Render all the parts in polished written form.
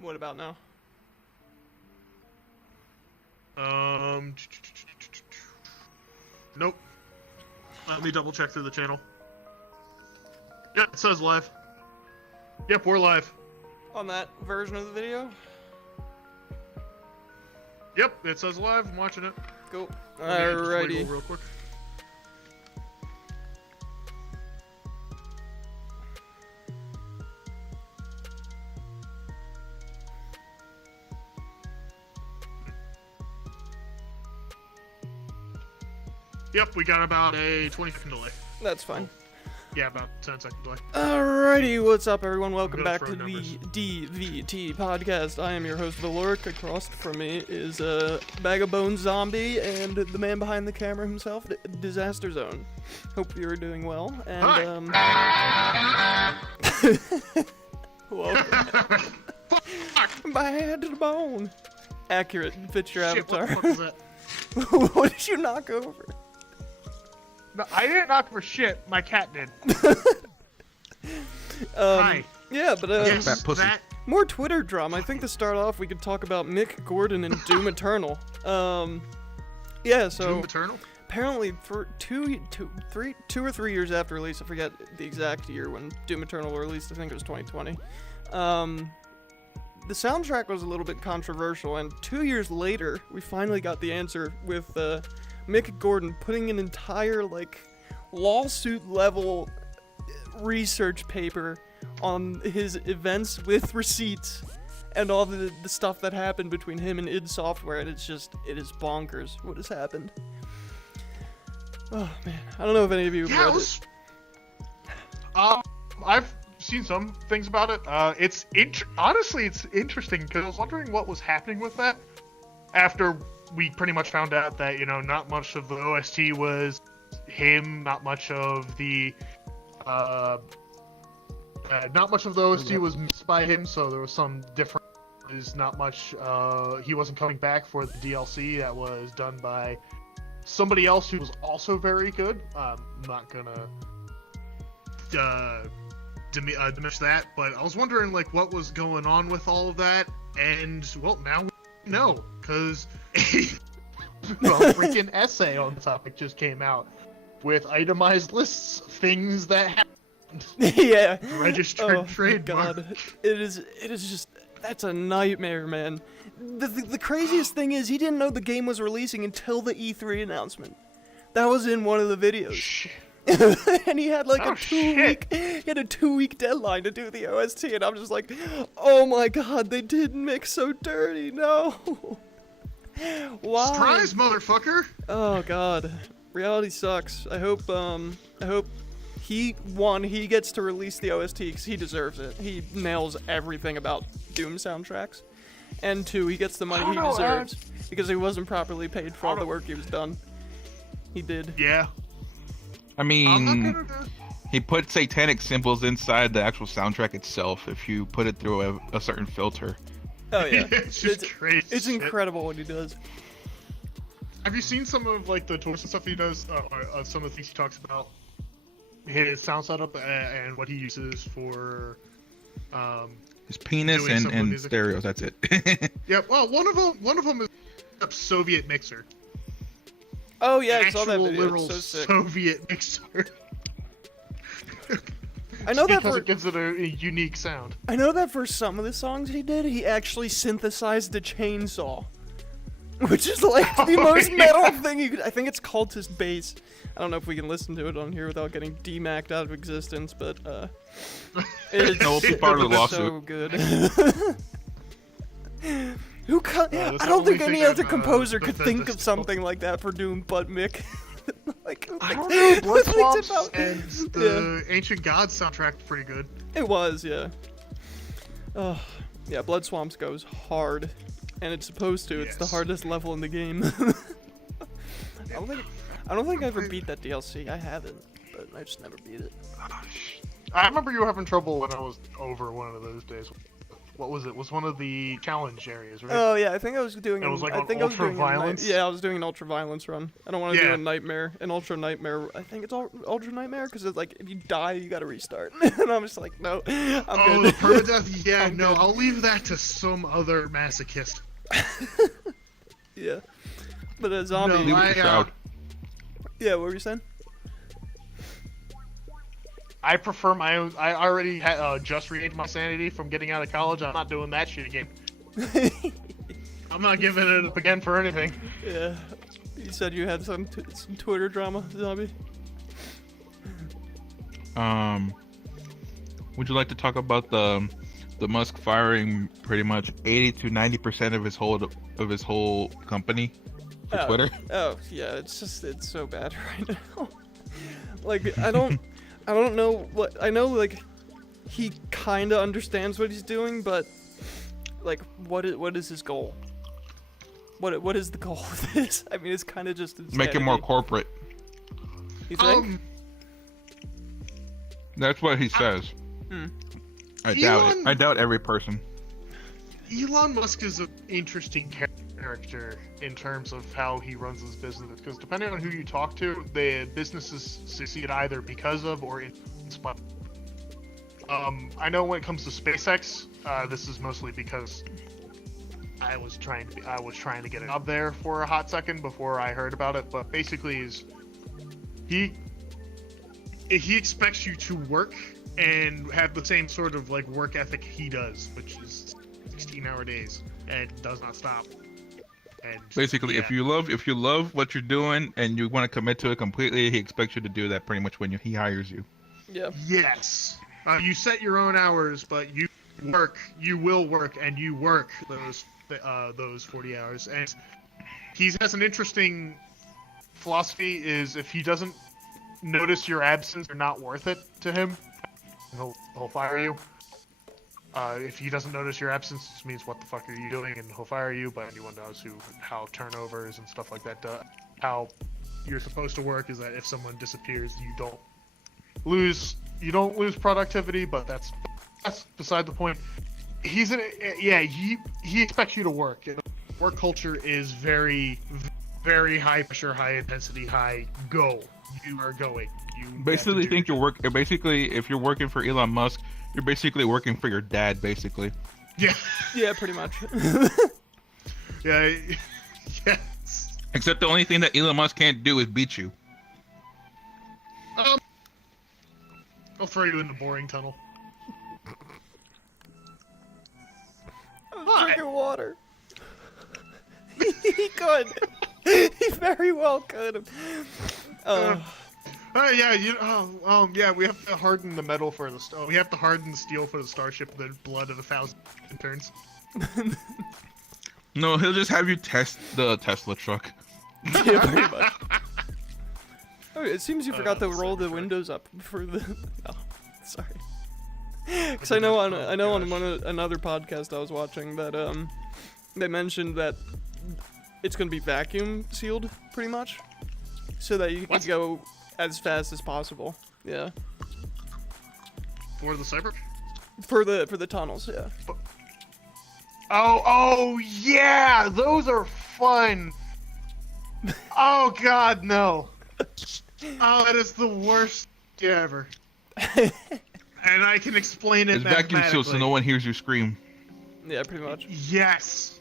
What about now? Nope. Let me double check through the channel. Yeah, it says live. Yep, we're live. On that version of the video? Yep, it says live. I'm watching it. Cool. Alrighty. Real quick. Yep, we got about a 20-second delay. That's fine. Yeah, about 10-second delay. Alrighty, what's up, everyone? Welcome back to numbers. the DVT Podcast. I am your host, Valoric. Across from me is a Bag of Bones Zombie and the man behind the camera himself, Disaster Zone. Hope you're doing well. And, welcome. Bad to the bone. Accurate. Fits your avatar. What the fuck was that? What did you knock over? No, I didn't knock for shit. My cat did. Hi. Yeah, but Yes, Fat pussy. that. more Twitter drama. I think to start off, we could talk about Mick Gordon and Doom Eternal. Yeah, so Doom Eternal? apparently for two or 3 years after release, I forget the exact year when Doom Eternal released. I think it was 2020. The soundtrack was a little bit controversial, and 2 years later, we finally got the answer with Mick Gordon putting an entire lawsuit-level research paper on his events with receipts and all the stuff that happened between him and id Software, and it is bonkers what has happened. Oh man, I don't know if any of you have read it. I've seen some things about it. Honestly, it's interesting because I was wondering what was happening with that after we pretty much found out that, not much of the OST was him, not much of the OST was mixed by him, so there was some different. There's not much. He wasn't coming back for the DLC that was done by somebody else who was also very good. I'm not gonna diminish that, but I was wondering what was going on with all of that, and well, now we know, because a freaking essay on the topic just came out with itemized lists of things that happened. Yeah. registered trademark. God. It is just, that's a nightmare, man. The craziest thing is he didn't know the game was releasing until the E3 announcement. That was in one of the videos. And he had a 2-week deadline to do the OST, and I'm just like, oh my god, they did Mick so dirty, no. Why? Surprise, motherfucker! Oh god, reality sucks. I hope he gets to release the OST because he deserves it. He nails everything about Doom soundtracks. And 2, he gets the money he deserves because he wasn't properly paid for all the work he was done. He did. Yeah. I mean, he put satanic symbols inside the actual soundtrack itself if you put it through a certain filter. Oh yeah. It's just crazy. It's shit. incredible what he does. Have you seen some of the tours and stuff he does? Some of the things he talks about his sound setup and what he uses for His penis and stereos. That's it. Yeah, well, one of them is a Soviet mixer. Oh yeah, I saw that Actual video. literal It's so sick. Soviet mixer. I know that because for it gives it a unique sound. I know that for some of the songs he did, he actually synthesized a chainsaw, which is the most metal thing you could. I think it's Cultist Bass. I don't know if we can listen to it on here without getting DMAC'd out of existence, but it's No, it'll be part of the so good. I don't think any other composer could think of something like that for Doom but Mick. I don't know. Blood Swamps and the Ancient Gods soundtrack is pretty good. It was, yeah. Oh, yeah. Blood Swamps goes hard, and it's supposed to. It's the hardest level in the game. I don't think I ever beat that DLC. I haven't, but I just never beat it. I remember you were having trouble when I was over one of those days. what was it? Was one of the challenge areas, right? Oh yeah, I think I was doing. It was like I an think I was doing ultra-violence? Yeah, I was doing an ultra violence run. I don't want to do Yeah. a nightmare, an ultra nightmare. I think it's ultra nightmare because it's like if you die, you got to restart. And I'm just like, no, I'm Oh, good. the permadeath? Yeah, I'm no, good. I'll leave that to some other masochist. Yeah, but a zombie. No, Leave it to Shroud. Yeah, what were you saying? I prefer my own. I already just regained my sanity from getting out of college. I'm not doing that shit again. I'm not giving it up again for anything. Yeah, you said you had some Twitter drama, zombie. Would you like to talk about the Musk firing pretty much 80 to 90% of his whole company for Twitter? Oh yeah, it's so bad right now. Like I don't know what I know. Like he kind of understands what he's doing, but like what is his goal? What is the goal of this? I mean, it's kind of just Make it more insanity. corporate. You think? That's what he says. I doubt it. I doubt every person. Elon Musk is a Interesting character in terms of how he runs his business, because depending on who you talk to, the businesses succeed either because of or in spite. I know when it comes to SpaceX, this is mostly because I was trying to get a job there for a hot second before I heard about it. But basically, is he expects you to work and have the same sort of like work ethic he does, which is 16-hour days and does not stop. And Basically, yeah. if you love what you're doing and you want to commit to it completely, he expects you to do that pretty much when he hires you. Yeah. Yes, you set your own hours, but you will work, and you work those 40 hours. And he has an interesting philosophy: is if he doesn't notice your absence, you're not worth it to him, he'll fire you. If he doesn't notice your absence, this means what the fuck are you doing, and he'll fire you. But anyone knows how turnovers and stuff like that, how you're supposed to work is that if someone disappears, you don't lose productivity. But that's beside the point. He expects you to work. And work culture is very, very high pressure, high intensity, high go. You are going. You Basically, think you're work. Basically, if you're working for Elon Musk, you're basically working for your dad. Basically. Yeah. Yeah, pretty much. Yeah. Yes. Except the only thing that Elon Musk can't do is beat you. I'll throw you in the boring tunnel. I was drinking water. He could. He very well could. Yeah, yeah. We have to harden the metal for the. We have to harden the steel for the starship. The blood of 1,000 interns. No, he'll just have you test the Tesla truck. Yeah, pretty much. Oh, it seems you forgot to that's roll so the true. windows up for the. Oh, sorry. Because I know on another podcast I was watching that they mentioned that it's gonna be vacuum sealed pretty much, so that you can go as fast as possible. Yeah. For the cyber. For the tunnels, yeah. Oh yeah, those are fun. Oh god, no. Oh, that is the worst idea ever. And I can explain it It's vacuum sealed, so no one hears you scream. Yeah, pretty much. Yes.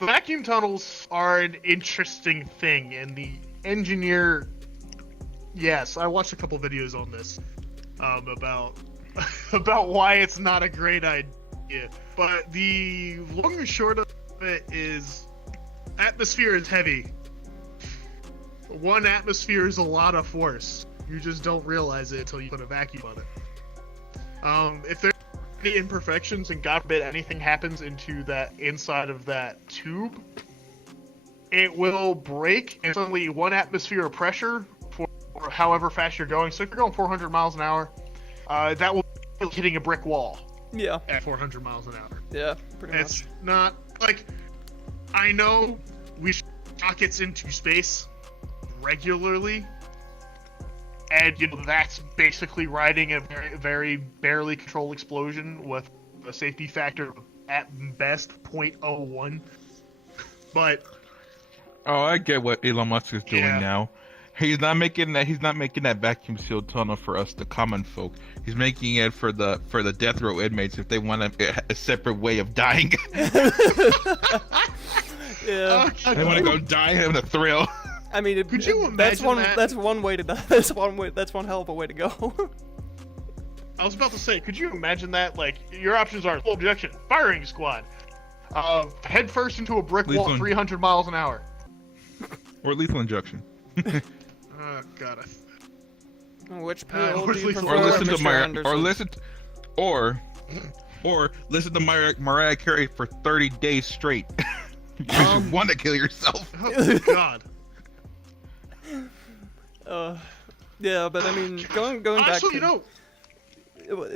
Vacuum tunnels are an interesting thing, and the engineer. Yes, I watched a couple videos on this, about about why it's not a great idea. But the long and short of it is, atmosphere is heavy. 1 atmosphere is a lot of force. You just don't realize it until you put a vacuum on it. If there's any imperfections, And God forbid anything happens into that inside of that tube, it will break and suddenly 1 atmosphere of pressure for however fast you're going. So if you're going 400 miles an hour, that will be hitting a brick wall. Yeah. at 400 miles an hour. Yeah, pretty It's much. not like, I know we shoot rockets into space regularly, And that's basically riding a very, very barely controlled explosion with a safety factor of, at best, 0.01. But Oh, I get what Elon Musk is doing Yeah. now. He's not making that. He's not making that vacuum sealed tunnel for us, the common folk. He's making it for the death row inmates if they want a separate way of dying. Yeah. They want to go die and have a thrill. I mean, Could you that's imagine one. that? That's one way to die. That's one hell of a way to go. I was about to say, could you imagine that? Like, your options are full objection, firing squad, head first into a brick wall, Lethal- 300 miles an hour. Or lethal injection. oh god, Which pill where's do you Lethal- prefer, Or listen to Mr. Mariah. Anderson? Or listen to Mariah Carey for 30 days straight. Because you want to kill yourself. oh god. Yeah, but I mean, going back. Actually, to,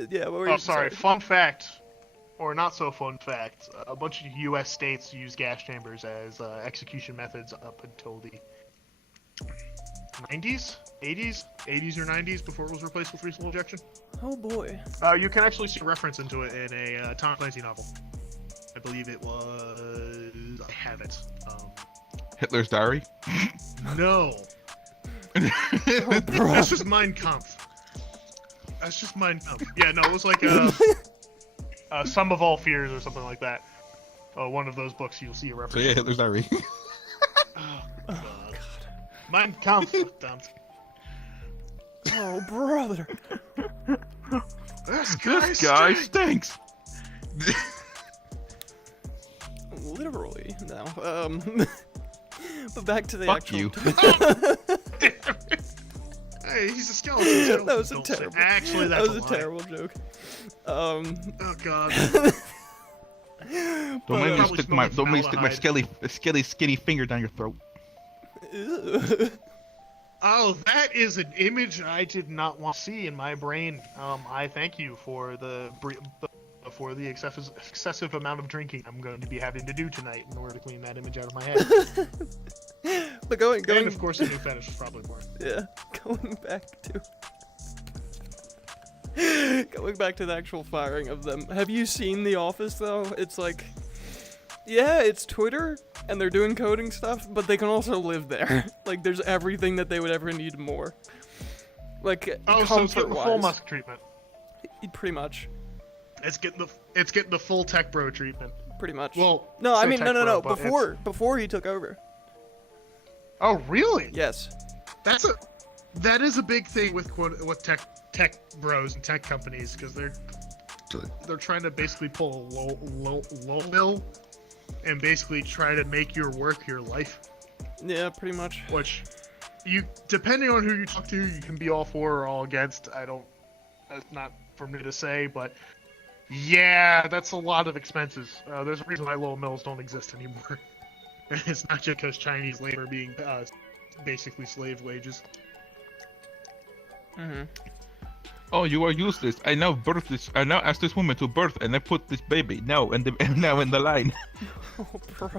Yeah. What were you? Oh, sorry. Fun fact, or not so fun fact, a bunch of U.S. states use gas chambers as execution methods up until the 90s, 80s or 90s before it was replaced with lethal injection. Oh boy. You can actually see A reference into it in a Tom Clancy novel. I believe it was. I have it. Hitler's Diary. No, that's just Mein Kampf. That's just Mein Kampf. Yeah, no, it was like Sum of All Fears or something like that. One of those books you'll see a So reference. yeah, Hitler's Diary. Oh god. Mein Kampf. Damn. Oh brother. This guy This guy stinks. stinks. Literally. No. But back to the Fuck actual. you. Hey, he's a skeleton. That was a Don't say- terrible. Actually, That that's was a lie. terrible joke. Oh god. Don't make me Probably stick smell my like don't make me stick my formaldehyde. skinny finger down your throat. Ew. Oh, that is an Image I did not want to see in my brain. I thank you for the excessive amount of drinking I'm going to be having to do tonight in order to clean that image out of my head. But going. and of course a new fetish is probably more. Yeah, going back to the actual firing of them. Have you seen The Office though? It's like, yeah, it's Twitter and they're doing coding stuff, but they can also live there. Like, there's everything that they would ever need more. Like, Oh, so it's getting the full comfort-wise. Musk treatment. Pretty much. It's getting the full tech bro treatment. Pretty much. Well, no, I say mean, tech no. bro, but Before he took over. Oh, really? Yes. that is a big thing with tech bros and tech companies because they're trying to basically pull a low mill and basically try to make your work your life. Yeah, pretty much. Which Depending on who you talk to, you can be all for or all against. That's not for me to say, but yeah, that's a lot of expenses. There's a reason why low mills don't exist anymore. it's not just because Chinese labor being basically slave wages. Mm-hmm. Oh, you are useless. I now ask this woman to birth, and I put this baby now in the line. Oh, bro.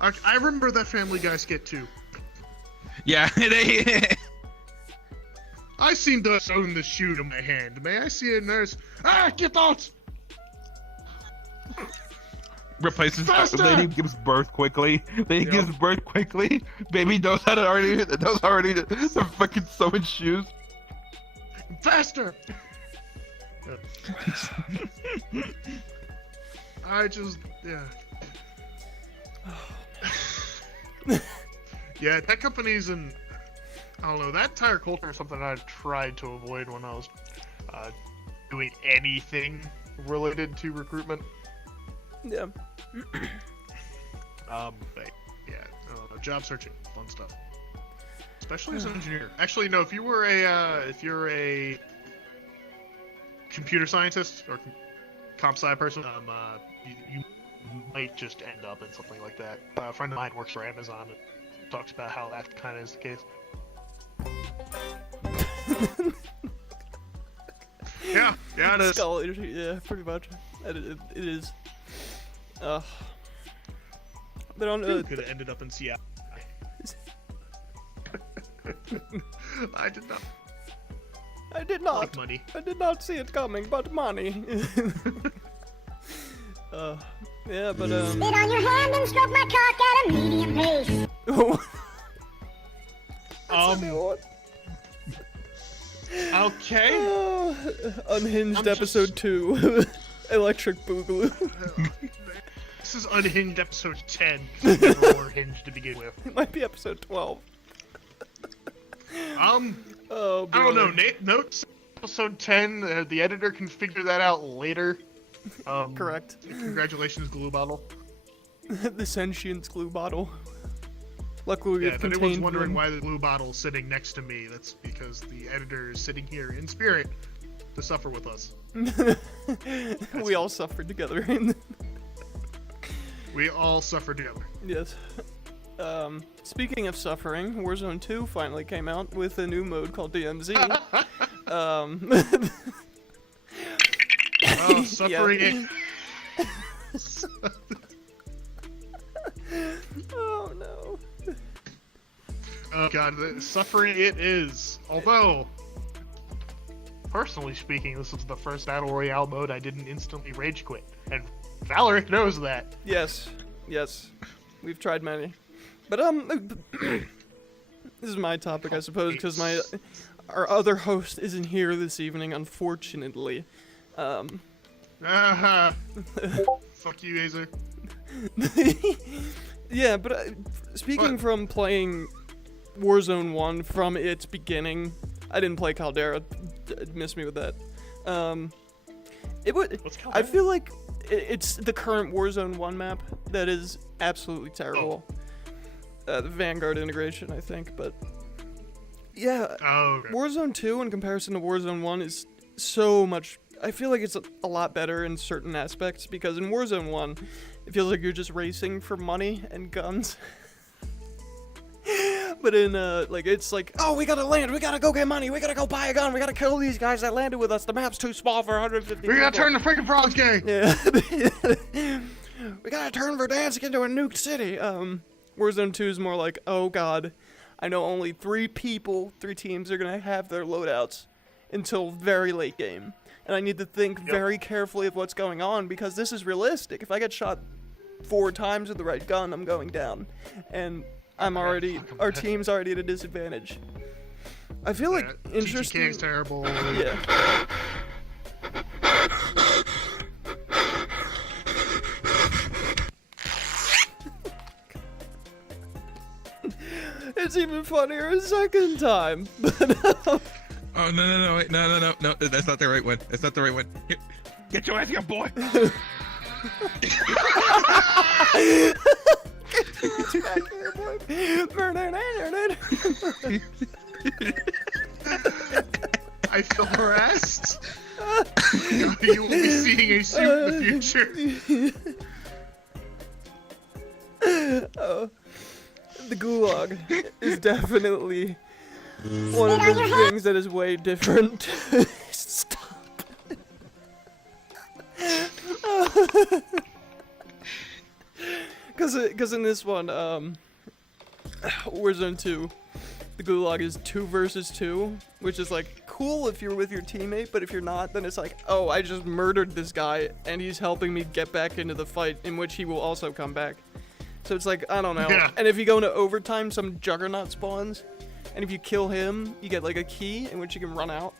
I remember that Family Guy skit too. Yeah, they. I seem to own the shoe to my hand. May I see a nurse? Ah, get out! Replaces Faster! lady gives birth quickly. Lady gives birth quickly. Baby knows how to already the fucking sewing shoes. Faster! Yeah, tech companies and I don't know, that entire culture Or something I tried to avoid when I was doing anything related to recruitment. Yeah. but yeah, I don't know, job searching, fun stuff. Especially as an engineer. Actually, no, if you're a computer scientist or comp sci person, you might just end up in something like that. A friend of mine works for Amazon and talks about how that kind of is the case. Yeah, it is. Skull, yeah, pretty much. It is. But on Could have ended up in Seattle. I did not. I did I not. like money. I did not see it coming, but money. Yeah, but Spit on your hand and stroke my cock at a medium pace. Okay. Unhinged I'm just- episode 2. Electric Boogaloo. This is Unhinged episode 10. Never more hinged to begin with. It might be episode 12. Oh, I don't know. boy. Nate, notes episode 10. The editor can figure that out later. Correct. Congratulations, Glue Bottle. The sentience glue bottle. Luckily, Yeah, we've if anyone's contained wondering them. why the glue bottle's sitting next to me, that's because the editor is sitting here in spirit to suffer with us. We all suffered together. We all suffer together. Yes. Speaking of suffering, Warzone 2 finally came out with a new mode called DMZ. Oh, suffering Yeah. it. Oh no. Oh god, suffering it is. Although, Personally speaking, this was the first Battle Royale mode I didn't instantly rage quit. And Valoric knows that. Yes. Yes. We've tried many. But this is my topic, I suppose, because our other host isn't here this evening, unfortunately. fuck you, Azer. Yeah, but speaking What? from playing Warzone 1 from its beginning, I didn't play Caldera. Miss me with that. It would. What's I Caldera? feel like it's the current Warzone 1 map that is absolutely terrible. The Vanguard integration, I think, but yeah, Oh, okay. Warzone 2 in comparison to Warzone 1 is so much. I feel like it's a lot better in certain aspects because in Warzone 1, it feels like you're just racing for money and guns. But in like it's like, oh, we gotta land, we gotta go get money, we gotta go buy a gun, we gotta kill these guys that landed with us. The map's too small for 150. We gotta people." turn the freaking frogs gay! Yeah. We gotta turn Verdansk into a nuked city. Warzone 2 is more like, oh god, I know only 3 teams are gonna have their loadouts until very late game. And I need to think very carefully of what's going on because this is realistic. If I get shot 4 times with the right gun, I'm going down. And our team's already at a disadvantage. I feel like interesting. GTK is terrible. Yeah. It's even funnier a second time. Oh no, wait, no, that's not the right one. That's not the right one. Here, get your ass here, boy. I feel harassed. You will be seeing a suit in the future. The gulag is definitely one of the things that is way different. Stop. Because in this one, Warzone 2, the gulag is 2 versus 2, which is like cool if you're with your teammate, but if you're not, then it's like, oh, I just murdered this guy and he's helping me get back into the fight in which he will also come back. So it's like, I don't know. Yeah. And if you go into overtime, some juggernaut spawns, and if you kill him, you get like a key in which you can run out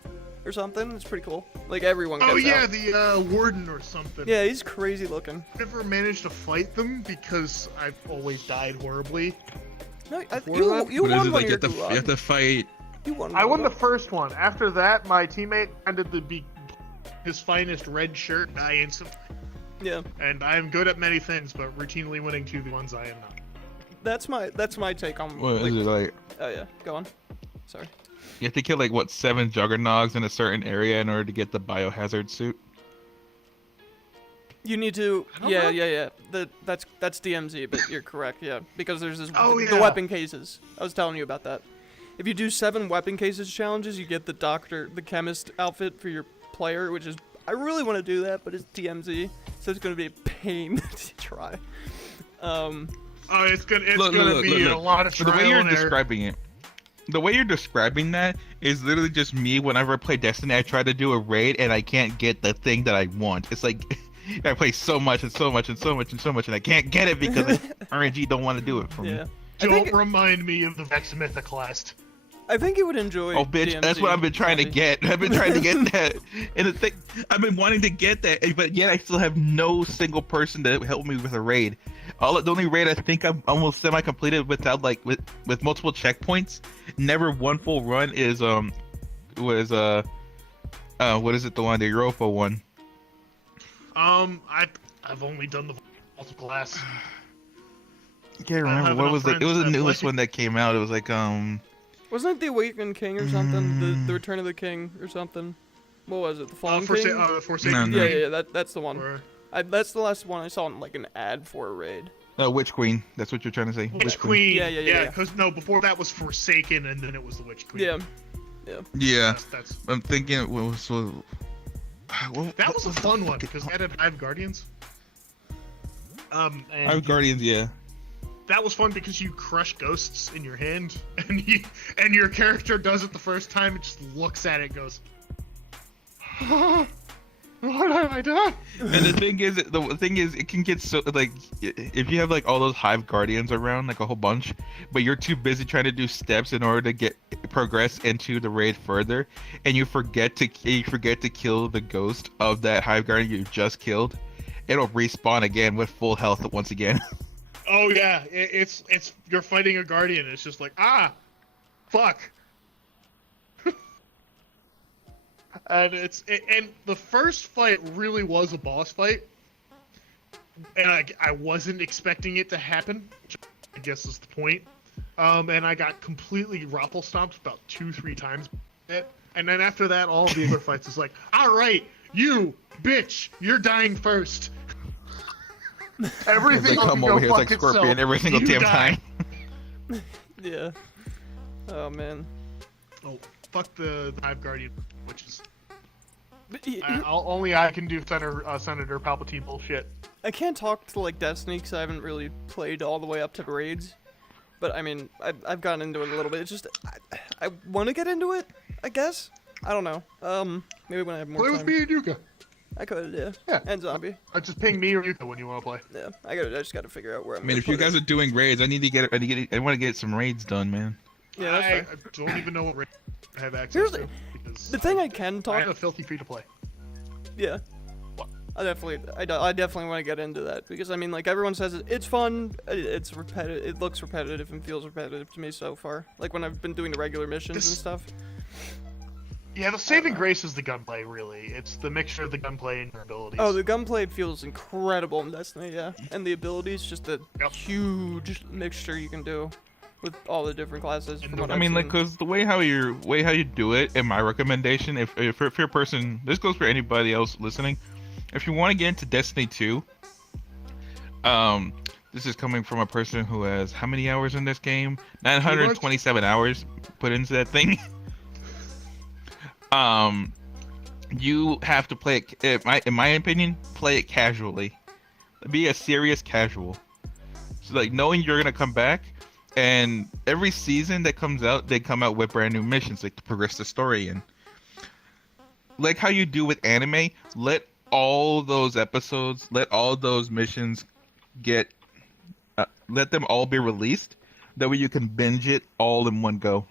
or something. It's pretty cool. Like everyone gets Oh yeah, out. the warden or something. Yeah, he's crazy looking. Never managed to fight them because I've always died horribly. No, Before you that? you What is won it, one like of your you have to fight? You won. I won the one. first one. After that, my teammate ended the be. His finest red shirt, I instantly. Yeah, And I am good at many things, but routinely winning to the ones I am not. that's my take on. What like, is it like? Oh yeah, go on. Sorry. You have to kill like what 7 juggernauts in a certain area in order to get the biohazard suit. You need to. don't Yeah, know. yeah. That's DMZ, but you're correct. Yeah, because there's this Oh, the yeah. weapon cases. I was telling you about that. If you do 7 weapon cases challenges, you get the chemist outfit for your player, which is I really want to do that, but it's DMZ, so it's going to be a pain to try. Oh, it's gonna Look, be a lot of For the way trial you're and error. describing it, the way you're describing that is literally just me. Whenever I play Destiny, I try to do a raid and I can't get the thing that I want. It's like I play so much and so much and so much and so much, and I can't get it because RNG don't want to do it for me. Yeah. Don't remind me of the Vex Mythoclast. I think you would enjoy. Oh, bitch! DMZ, That's what I've been trying to get. I've been trying to get that, and the thing, I've been wanting to get that, but yet I still have no single person to help me with a raid. The only raid I think I'm almost semi-completed without with multiple checkpoints, never one full run is what is it, the one, the Europa one? I've only done the multiple class. I can't remember what was it. It was the newest one that came out. It was like Wasn't it the Awakened King or something? The Return of the King or something? What was it? The Fallen King? Forsaken. No. Yeah, that's the one. Or- That's the last one I saw in like an ad for a raid. Witch Queen. That's what you're trying to say. Witch Queen. Yeah. Because no, before that was Forsaken, and then it was the Witch Queen. Yeah. That's I'm thinking. That was a fun one because it had Hive Guardians. And Hive Guardians, yeah. that was fun because you crush ghosts in your hand, and your character does it the first time. It just looks at it, and goes, "What have I done?" And the thing is, it can get so like if you have like all those Hive Guardians around, like a whole bunch, but you're too busy trying to do steps in order to get progress into the raid further, and you forget to kill the ghost of that Hive Guardian you just killed, it'll respawn again with full health once again. Oh yeah, it's you're fighting a guardian. It's just like fuck. And and the first fight really was a boss fight, and I wasn't expecting it to happen, which I guess is the point. And I got completely raffle stomped about 2-3 times, and then after that, all the other fights is like, all right, you bitch, you're dying first. Everything They come over here, it's like Scorpion every single You damn die. time. Yeah. Oh man. Oh, fuck the Hive Guardian, which is Only I can do Senator Palpatine bullshit. I can't talk to like Destiny because I haven't really played all the way up to the raids. But I mean, I've gotten into it a little bit. It's just I want to get into it. I guess. I don't know. Maybe when I have more Play time. with me and Yuka. I could, yeah. Yeah. And Zombie. Just ping me or Yuka when you want to play. Yeah. I just gotta figure out where I'm. I mean, if you guys are doing raids, I want to get some raids done, man. Yeah, that's I fair. don't even know what raid I have access Here's to. Because The thing I can I talk. have a filthy free to play. Yeah. I definitely want to get into that because I mean, like everyone says, it's fun. It's repetitive. It looks repetitive and feels repetitive to me so far. Like when I've been doing the regular missions and stuff. Yeah, the saving grace is the gunplay, really. It's the mixture of the gunplay and your abilities. Oh, the gunplay feels incredible in Destiny, yeah. And the abilities, just a huge mixture you can do with all the different classes. From what I I've mean, like, seen. cause the way how you do it, in my recommendation, if you're a person, this goes for anybody else listening. If you want to get into Destiny 2, this is coming from a person who has how many hours in this game? 927 hours put into that thing. You have to play it. In my opinion, play it casually. Be a serious casual. So like knowing you're gonna come back, and every season that comes out, they come out with brand new missions like to progress the story in. Like how you do with anime, let all those episodes, let all those missions let them all be released. That way you can binge it all in one go.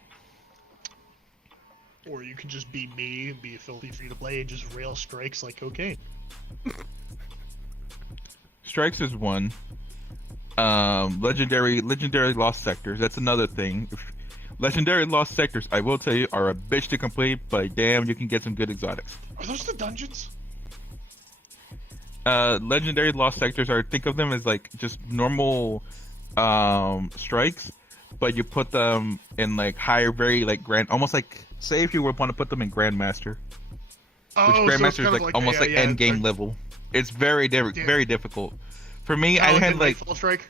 Or you can just be me and be a filthy free to play and just rail strikes like cocaine. Strikes is one. Legendary Lost Sectors. That's another thing. Legendary Lost Sectors, I will tell you, are a bitch to complete, but damn, you can get some good exotics. Are those the dungeons? Legendary Lost Sectors think of them as like just normal strikes, but you put them in like higher, very like grand, almost like say if you would want to put them in Grandmaster. Which Grandmaster is like almost like end game level. It's very very difficult. For me, I had like Full Strike.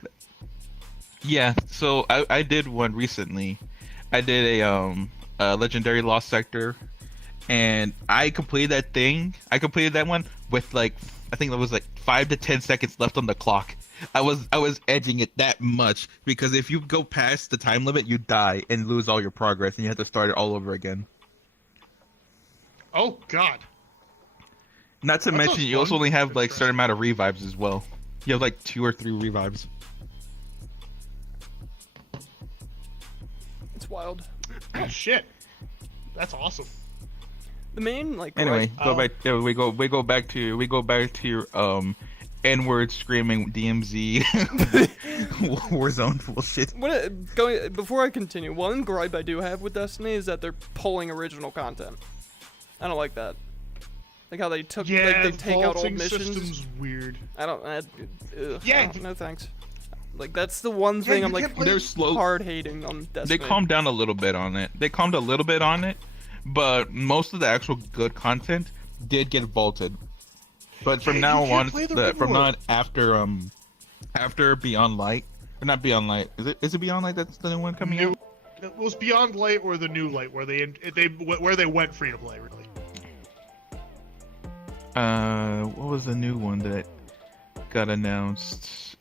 Yeah, so I did one recently. I did a Legendary Lost Sector, and I completed that thing. I completed that one with like I think it was like 5 to 10 seconds left on the clock. I was edging it that much because if you go past the time limit, you die and lose all your progress, and you have to start it all over again. Oh God. Not to That mention, sounds you also fun. only have like Interesting. certain amount of revives as well. You have like 2 or 3 revives. It's wild. Oh shit. That's awesome. The main Anyway, Oh. we go back to your N-word screaming DMZ Warzone bullshit. Before I continue, one gripe I do have with Destiny is that they're pulling original content. I don't like that. Like how they took, Yeah, they take out old vaulting missions. system's weird. I don't. Yeah. No thanks. Like that's the one thing you I'm like can't play- They're slow. hard hating on Destiny. They calmed down a little bit on it. But most of the actual good content did get vaulted. But from Yeah, now you can't on, play the good from world. now after Beyond Light, or not Beyond Light, is it Beyond What that's the new one coming out? It was Beyond Light or the New Light where they went free to play really. What was the new one that got announced?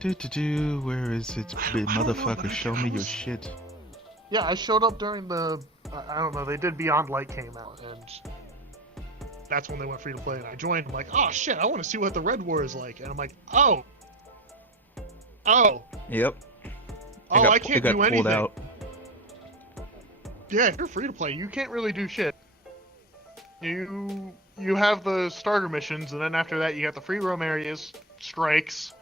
Where is it? Motherfucker, show me your shit. Yeah, I showed up during the. I don't know. They did Beyond Light came out, and That's when they went free to play, and I joined. I'm like, oh shit, I want to see what the Red War is like, and I'm like, oh, Yep. I can't do anything. Out. Yeah, if you're free to play, you can't really do shit. you have the starter missions, and then after that you got the free roam areas, strikes,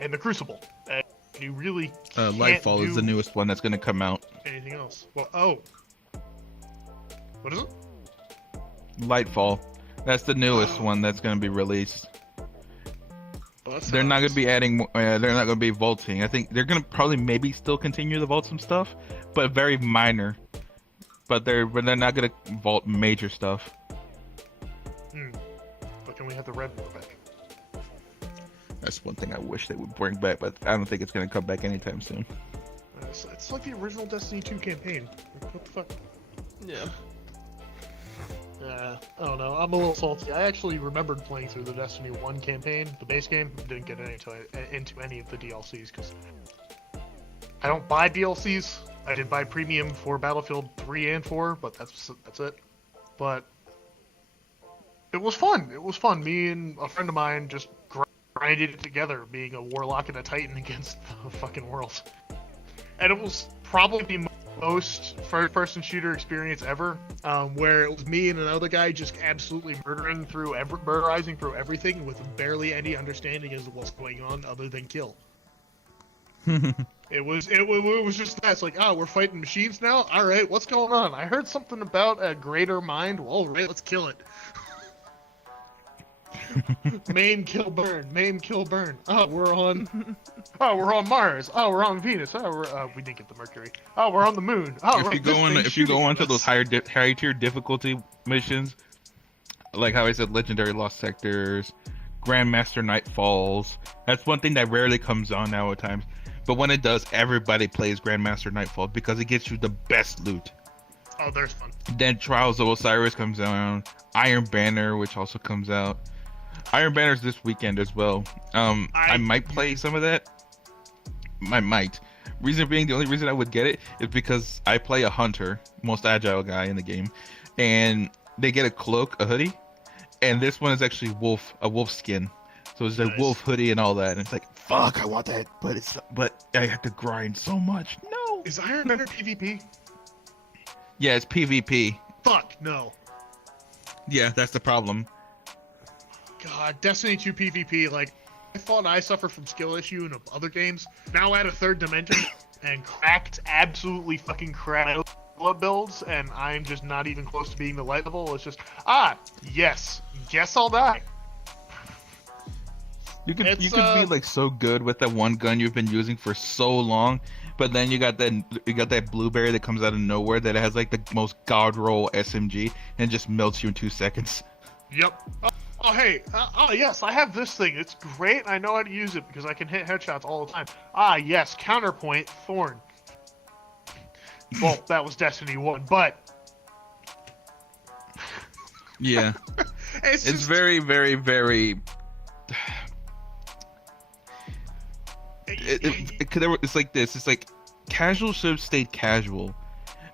and the Crucible. And you really can't Lightfall do is the newest one that's gonna come out. anything else. Well, what is it? Lightfall. That's the newest one that's gonna be released. Well, that They're not sucks. gonna be adding. They're not gonna be vaulting. I think they're gonna probably maybe still continue to vault some stuff, but very minor. But they're not gonna vault major stuff. But can we have the Red War back? That's one thing I wish they would bring back, but I don't think it's gonna come back anytime soon. It's like the original Destiny 2 campaign. Like, what the fuck? Yeah. Yeah, I don't know. I'm a little salty. I actually remembered playing through the Destiny 1 campaign, the base game. Didn't get into any of the DLCs because I don't buy DLCs. I did buy premium for Battlefield 3 and 4, but that's it. But it was fun. It was fun. Me and a friend of mine just grinded it together, being a warlock and a titan against the fucking world. And it was probably the most first-person shooter experience ever, where it was me and another guy just absolutely murderizing through everything with barely any understanding as to what's going on other than kill. It was just that. It's like, we're fighting machines now? Alright, what's going on? I heard something about a greater mind. Well, alright, let's kill it. Maim, kill, burn. Maim, kill, burn. We're on Mars. We're on Venus. We didn't get the Mercury. We're on the moon. If you go onto those higher tier difficulty missions, like how I said, Legendary Lost Sectors, Grandmaster Nightfalls, that's one thing that rarely comes on now at times. But when it does, everybody plays Grandmaster Nightfall because it gets you the best loot. Oh, there's fun. Then Trials of Osiris comes out, Iron Banner, which also comes out. Iron Banner's this weekend as well. I might play some of that. I might. Reason being, the only reason I would get it is because I play a hunter, most agile guy in the game, and they get a cloak, a hoodie, and this one is actually a wolf skin. So it's a Nice. wolf hoodie and all that, and it's like, fuck, I want that, but I have to grind so much. No. Is Iron Banner PvP? Yeah, it's PvP. Fuck, no. Yeah, that's the problem. God, Destiny 2 PvP, like, I thought I suffer from skill issue in other games. Now add a third dimension and Absolutely fucking cracked builds, and I'm just not even close to being the light level. It's just, yes, I'll die. You could It's, be like so good with that one gun you've been using for so long, but then you got that blueberry that comes out of nowhere that has like the most god roll SMG and just melts you in 2 seconds. Yep. Yes, I have this thing. It's great. I know how to use it because I can hit headshots all the time. Yes, counterpoint, Thorn. Well, that was Destiny 1, but Yeah. It's It's just, very, very, very. it's like this. It's like casual should have stayed casual,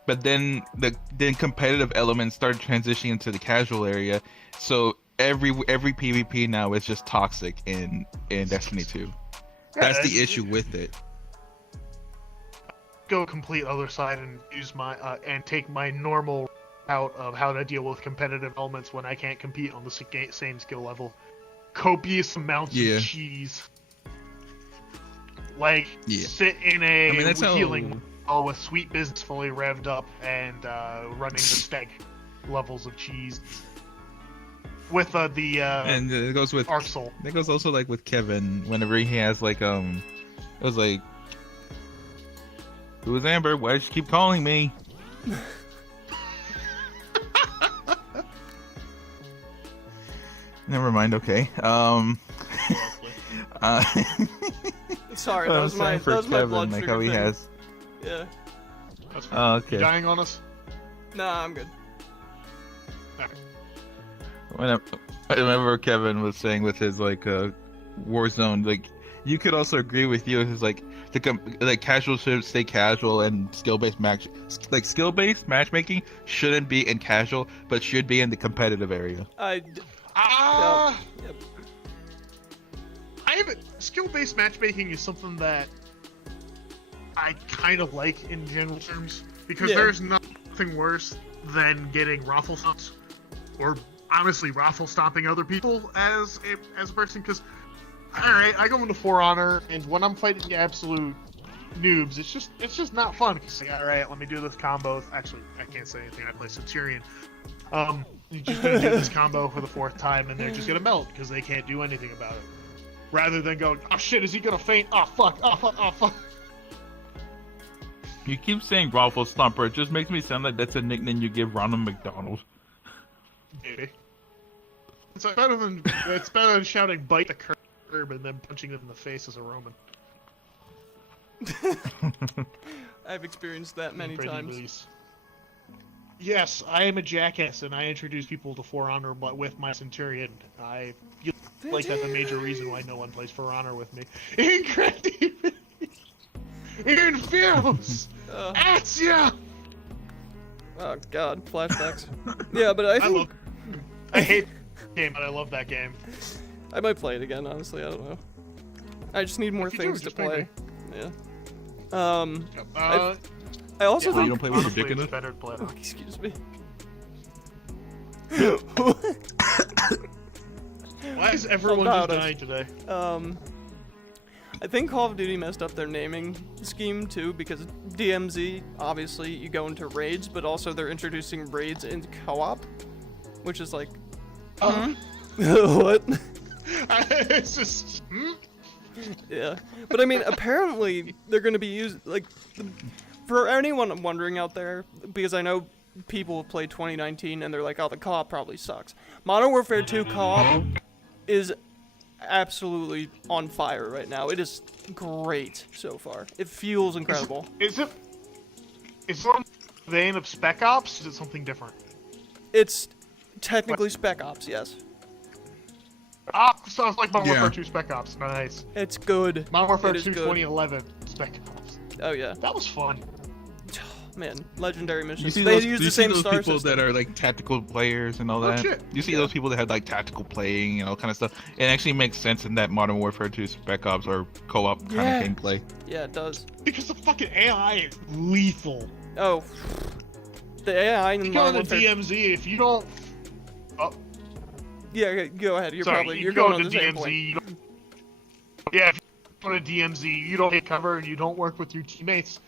but then the competitive elements started transitioning into the casual area. So every PvP now is just toxic in Destiny 2. That's the issue with it. Go complete other side and use my and take my normal route of how to deal with competitive elements when I can't compete on the same skill level. Copious amounts of cheese. Like sit in a healing wall with sweet business fully revved up and running the steg levels of cheese. With and it goes with Arc Soul. That goes also like with Kevin whenever he has like it was like, who is Amber? Why does she keep calling me? Never mind. Okay. Sorry, that was my blood like sugar how he thing. has. Yeah. That's fine. Okay. You dying on us? Nah, I'm good. Whenever Kevin was saying with his like Warzone, like you could also agree with you. It's like like casual should stay casual and skill-based matchmaking shouldn't be in casual, but should be in the competitive area. Skill-based matchmaking is something that I kind of like in general terms, because there's nothing worse than getting raffle stomps, or honestly raffle stomping other people as a person. Because alright, I go into For Honor, and when I'm fighting the absolute noobs, it's just not fun. Because like, alright, let me do this combo. Actually, I can't say anything. I play Centurion. You're just gonna do this combo for the 4th time, and they're just gonna melt because they can't do anything about it. Rather than going, oh shit, is he gonna faint? Oh fuck, oh fuck, oh fuck. You keep saying Raffle Stomper, it just makes me sound like that's a nickname you give Ronald McDonald. Maybe. It's better than shouting bite the curb and then punching them in the face as a Roman. I've experienced that many times. Release. Yes, I am a jackass, and I introduce people to For Honor, but with my Centurion. I feel like that's a major reason why no one plays For Honor with me. Incredible! Infernals! Atia! Oh god, flashbacks. Yeah, but I hate the game, but I love that game. I might play it again, honestly, I don't know. I just need more If you things do, to just play. maybe. Yeah. I also You think... don't play with your dick in It's it? better to play. Oh, excuse me. Why is everyone just dying today? I think Call of Duty messed up their naming scheme too, because DMZ, obviously, you go into raids, but also they're introducing raids into co-op, which is like, what? It's just, Yeah, but I mean, apparently they're going to be used, like, for anyone wondering out there, because I know people have played 2019 and they're like, oh, the co-op probably sucks. Modern Warfare 2 co-op is absolutely on fire right now. It is great so far. It feels incredible. Is it on the vein of Spec Ops? Is it something different? It's technically Spec Ops, yes. Sounds like Modern Warfare 2 Spec Ops. Nice. It's good. Modern Warfare It is 2 good. 2011 Spec Ops. Oh yeah. That was fun. Man, legendary missions. You see They those, use you the see same those star people system. that are like tactical players and all that. shit. You see those people that have like tactical playing and all kind of stuff. It actually makes sense in that Modern Warfare 2 Spec Ops or co-op kind Yeah. of gameplay. Yeah, it does. Because the fucking AI is lethal. Oh, the AI in You go Modern into Warfare. DMZ, if you don't... Yeah, okay, go ahead. You're you going go on to the same DMZ, point. you don't... Yeah, if you go to DMZ, you don't take cover and you don't work with your teammates.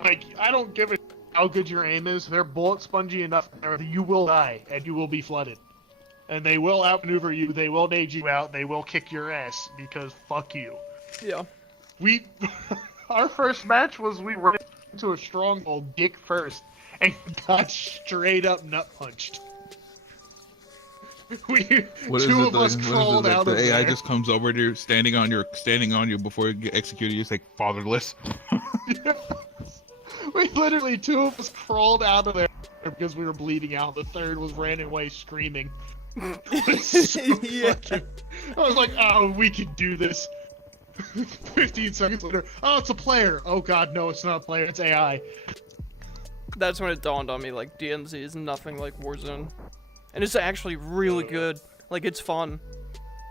Like, I don't give a how good your aim is. They're bullet spongy enough that you will die and you will be flooded. And they will outmaneuver you, they will nade you out, they will kick your ass because fuck you. Yeah. Our first match was we ran into a stronghold dick first and got straight up nut punched. Two of us crawled out of the AI there. just comes over to you, standing on you before you get executed. You're just like fatherless. We literally, two of us crawled out of there because we were bleeding out. The third was ran away screaming. Yeah. I was like, oh, we can do this. 15 seconds later, oh, it's a player. Oh god, no, it's not a player, it's AI. That's when it dawned on me, like, DMZ is nothing like Warzone. And it's actually really good. Like, it's fun.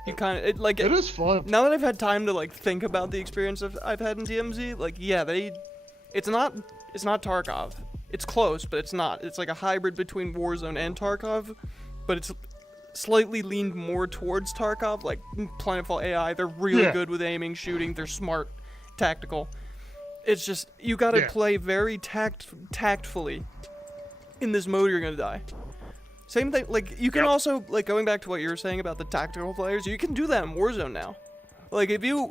You kind of, It is fun. Now that I've had time to, like, think about the experience I've had in DMZ, like, yeah, it's not Tarkov. It's close, but it's not. It's like a hybrid between Warzone and Tarkov, but it's slightly leaned more towards Tarkov, like Planetfall AI. They're really good with aiming, shooting. They're smart, tactical. It's just you gotta play very tactfully. In this mode, you're gonna die. Same thing. Like you can also like going back to what you were saying about the tactical players. You can do that in Warzone now. Like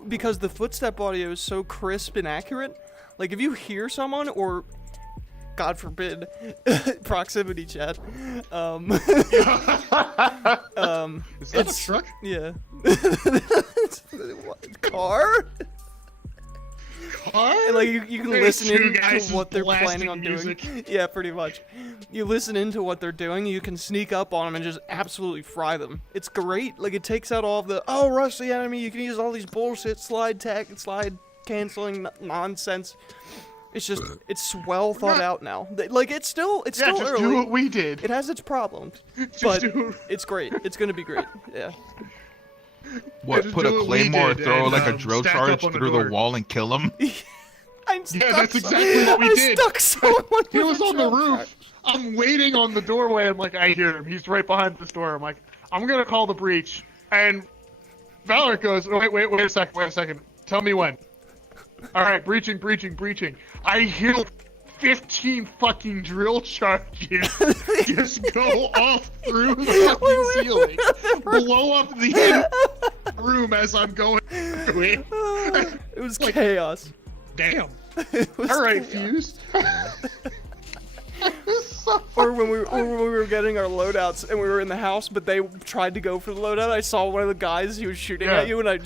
because the footstep audio is so crisp and accurate. Like if you hear someone or God forbid, proximity chat. Is that a truck? Yeah. Car? Car? And like you can There's listen two into guys what they're blasting planning on music. doing. Yeah, pretty much. You listen into what they're doing, you can sneak up on them and just absolutely fry them. It's great. Like it takes out all of the rush the enemy. You can use all these bullshit slide canceling nonsense. It's just, it's well thought out now. Like, it's still just early. do what we did. It has its problems, but it's great. It's gonna be great. Yeah. What? just Put do a what we claymore, did throw and, like a drill stack charge up on the through door. the wall and kill him? I'm stuck. Yeah, that's exactly what we did. I stuck someone. He was with a on the drill roof. I'm waiting on the doorway. I'm like, I hear him. He's right behind this door. I'm like, I'm gonna call the breach. And Valorant goes, wait a second. Tell me when. All right, breaching. I hear 15 fucking drill charges just go off through the fucking ceiling, blow up the room as I'm going through it. It was Like- chaos. Damn. It was All right, chaos. Fuse. So Or when we were getting our loadouts and we were in the house, but they tried to go for the loadout. I saw one of the guys, he was shooting at you, and I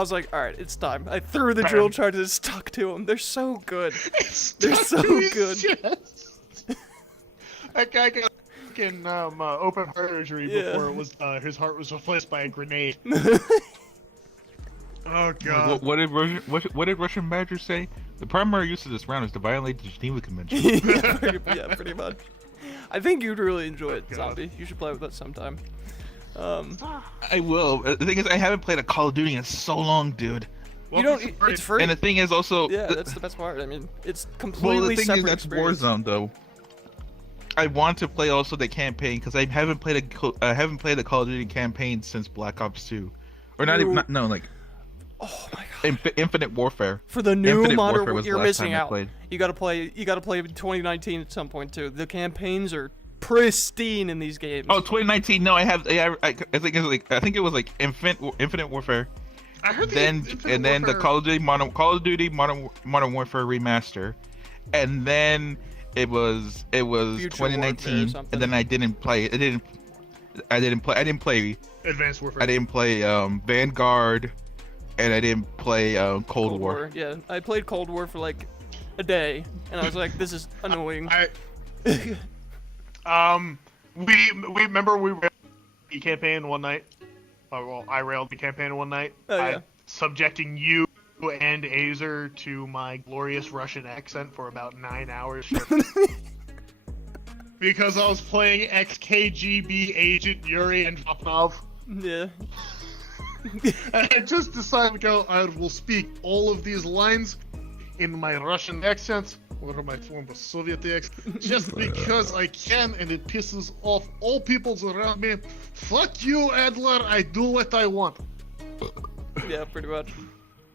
was like, all right, it's time. I threw the drill charges and stuck to him. They're so good. They're so good. That guy got fucking open heart surgery Yeah. before it was his heart was replaced by a grenade. Oh god. What did Russian Badger say? The primary use of this round is to violate the Geneva Convention. yeah, pretty much. I think you'd really enjoy it, Zombie. You should play with us sometime. I will. The thing is, I haven't played a Call of Duty in so long, dude. You don't. It's free. And the thing is also, Yeah, that's the best part. I mean, it's well, completely the thing is separate that's experience. Warzone though. I want to play also the campaign because I haven't played a Call of Duty campaign since Black Ops 2, or not even like. Oh my god. Infinite Warfare. For the new Infinite Modern Warfare was you're the last missing time I out. played. You gotta play 2019 at some point too. The campaigns are pristine in these games. Oh, 2019. No, I think it was like Infinite Warfare. I heard Then the Call of Duty Modern Warfare remaster, and then it was Future Warfare or 2019, something. and then I didn't play. I didn't play Advanced Warfare. I didn't play Vanguard, and I didn't play Cold War. Yeah, I played Cold War for like a day, and I was like, this is annoying. We remember we railed the campaign one night. Well, I railed the campaign one night. Oh, yeah. Subjecting you and Azer to my glorious Russian accent for about 9 hours. Because I was playing XKGB agent Yuri Andropov. Yeah. And I just decided to go, I will speak all of these lines in my Russian accent, or my former Soviet accent, just because I can, and it pisses off all peoples around me. Fuck you, Adler, I do what I want. Yeah, pretty much.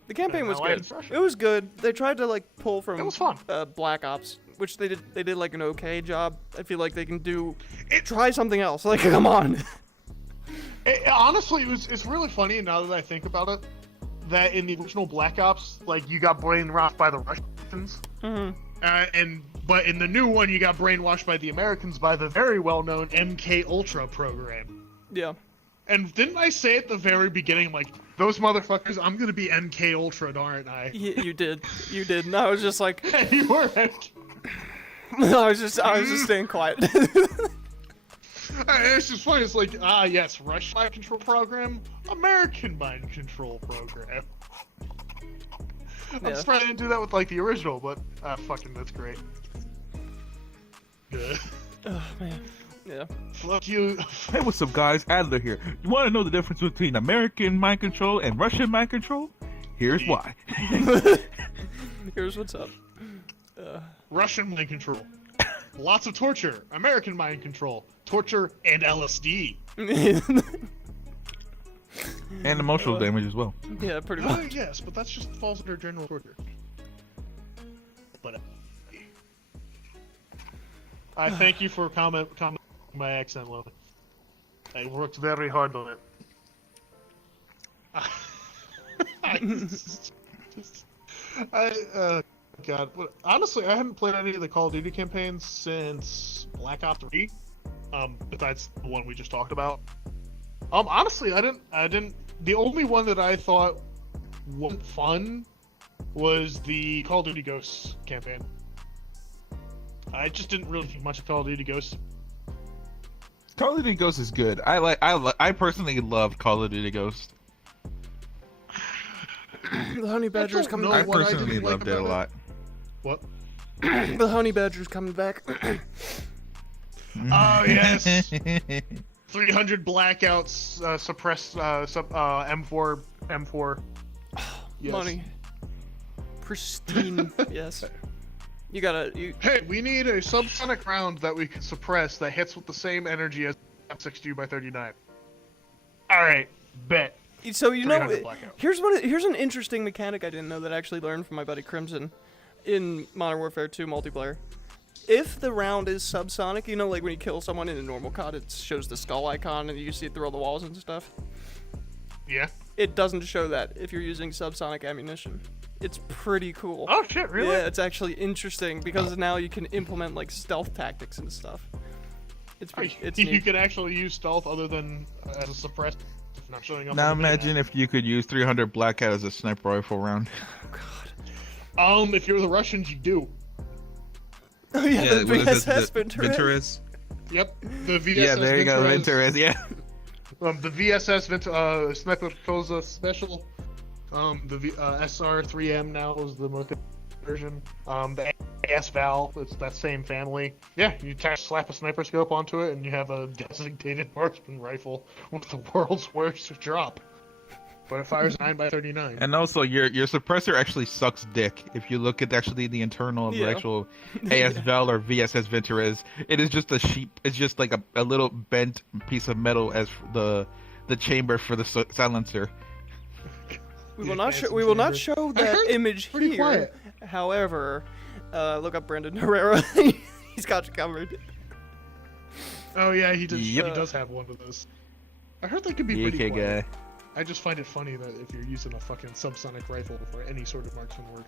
The campaign was I good. like Russia. It was good. They tried to like pull from It was fun. Black Ops, which they did. They did like an okay job. I feel like they can try something else. Like, come on. Honestly, it's really funny now that I think about it, that in the original Black Ops, like, you got brainwashed by the Russians. But in the new one, you got brainwashed by the Americans by the very well-known MK Ultra program. Yeah. And didn't I say at the very beginning, like, those motherfuckers, I'm gonna be MK Ultra, aren't I? You did. You did. And I was just like, You were MK. I was just staying quiet. It's just funny. It's like, yes, Russian mind control program, American mind control program. I'm surprised I didn't do that with like the original, but fucking that's great. Good. Oh man. Yeah. Fuck you. Hey, what's up, guys? Adler here. You want to know the difference between American mind control and Russian mind control? Here's why. Here's what's up. Russian mind control. Lots of torture. American mind control. Torture and LSD. And emotional damage as well. Yeah, pretty Oh, much. yes, but that's just falls under general torture. But I thank you for commenting my accent, Logan. I worked very hard on it. God, honestly, I haven't played any of the Call of Duty campaigns since Black Ops 3. Besides the one we just talked about. Honestly, I didn't. The only one that I thought wasn't fun was the Call of Duty Ghosts campaign. I just didn't really think much of Call of Duty Ghosts. Call of Duty Ghosts is good. I personally loved Call of Duty Ghosts. The honey badger's coming I back. what I personally didn't like loved it a about lot. What? The honey badger's coming back. Oh yes. 300 blackouts, suppressed M4. Yes. Money. Pristine. Yes. You gotta. Hey, we need a subsonic round that we can suppress that hits with the same energy as M62 by 39. All right, bet. So you know, 300 blackout. here's an interesting mechanic I didn't know that I actually learned from my buddy Crimson in Modern Warfare 2 multiplayer. If the round is subsonic, you know, like when you kill someone in a normal COD, it shows the skull icon and you see it through all the walls and stuff. Yeah. It doesn't show that if you're using subsonic ammunition. It's pretty cool. Oh shit, really? Yeah, it's actually interesting because now you can implement like stealth tactics and stuff. It's pretty. It's You neat. can actually use stealth other than as a suppressed. Not showing up. Now on the imagine minimap. if you could use 300 blackout as a sniper rifle round. If you're the Russians, you do. Oh yeah, the VSS Ventura. Venturas. Yep. The VSS. Yeah, there you go, Venturas. Venturas, yeah. The VSS Sniper Koza Special. The SR3M now is the most version. The AS Val, it's that same family. Yeah, you slap a sniper scope onto it, and you have a designated marksman rifle with the world's worst drop. But it fires 9x39. And also, your suppressor actually sucks dick. If you look at actually the internal of the Yeah. actual AS Val or VSS Venturas, it is just a sheep. It's just like a little bent piece of metal as the chamber for the silencer. We will not show. We will not show that heard image pretty here. quiet. However, look up Brandon Herrera. He's got you covered. Oh yeah, he does. Yep. He does have one of those. I heard they could be Yeah, pretty okay, quiet. guy. I just find it funny that if you're using a fucking subsonic rifle for any sort of marksman work,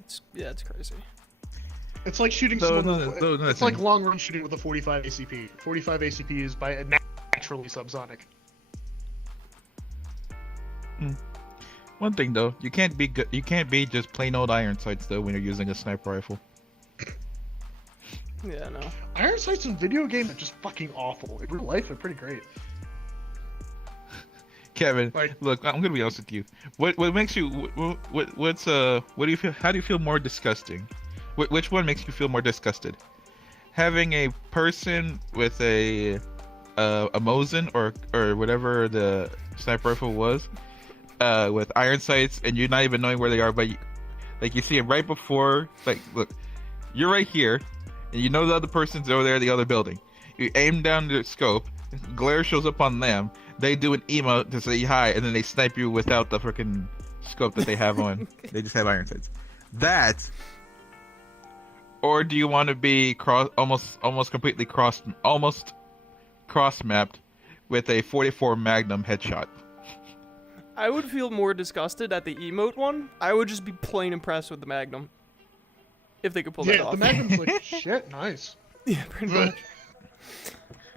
It's crazy. it's like shooting So, someone. another It's like thing. long range shooting with a 45 ACP. 45 ACP is naturally subsonic. One thing though, you can't be good. You can't be just plain old iron sights though when you're using a sniper rifle. Yeah, no. Iron sights in video games are just fucking awful. In real life, they're pretty great. Kevin, Like- look, I'm gonna be honest with you. What makes you what do you feel? How do you feel more disgusting? Which one makes you feel more disgusted? Having a person with a Mosin or whatever the sniper rifle was, with iron sights, and you're not even knowing where they are, but you see it right before. Like, look, you're right here, and you know the other person's over there in the other building. You aim down the scope, glare shows up on them. They do an emote to say hi, and then they snipe you without the freaking scope that they have on. They just have iron sights. That. Or do you want to be almost completely cross mapped with a 44 Magnum headshot? I would feel more disgusted at the emote one. I would just be plain impressed with the Magnum. If they could pull that Yeah, off. the Magnum's like shit, nice. Yeah, pretty much.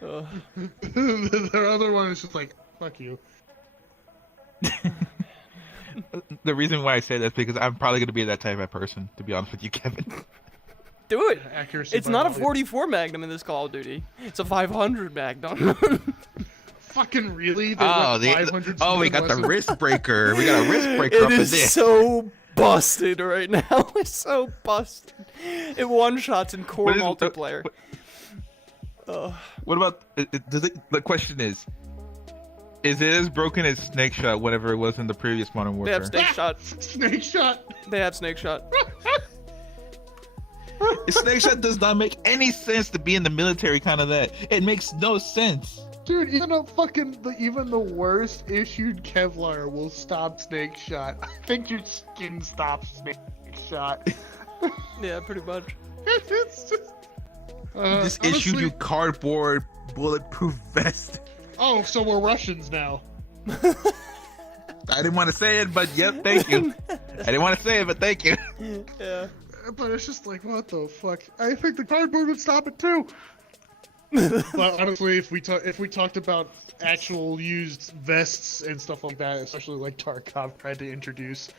The other one is just like fuck you. The reason why I say that is because I'm probably going to be that type of person, to be honest with you, Kevin. Do it. Accuracy. It's by not a volume. 44 Magnum in this Call of Duty. It's a 500 Magnum. Fucking really? They Oh, went 500 we got the something less. wrist breaker. We got a wrist breaker up It in is this. so busted right now. It's so busted. It one-shots in core multiplayer. What about the question is it as broken as Snake Shot, whatever it was in the previous Modern They Warfare? have Snake Shot. Snake shot. They have Snake Shot. Snake Shot does not make any sense to be in the military. Kind of that. It makes no sense. Dude, even the worst issued Kevlar will stop Snake Shot. I think your skin stops Snake Shot. Yeah, pretty much. It's just. Just issued you cardboard bulletproof vest. Oh, so we're Russians now. I didn't want to say it, but yep, thank you. I didn't want to say it, but thank you. Yeah. But it's just like, what the fuck? I think the cardboard would stop it too. But honestly, if we talked about actual used vests and stuff like that, especially like Tarkov tried to introduce,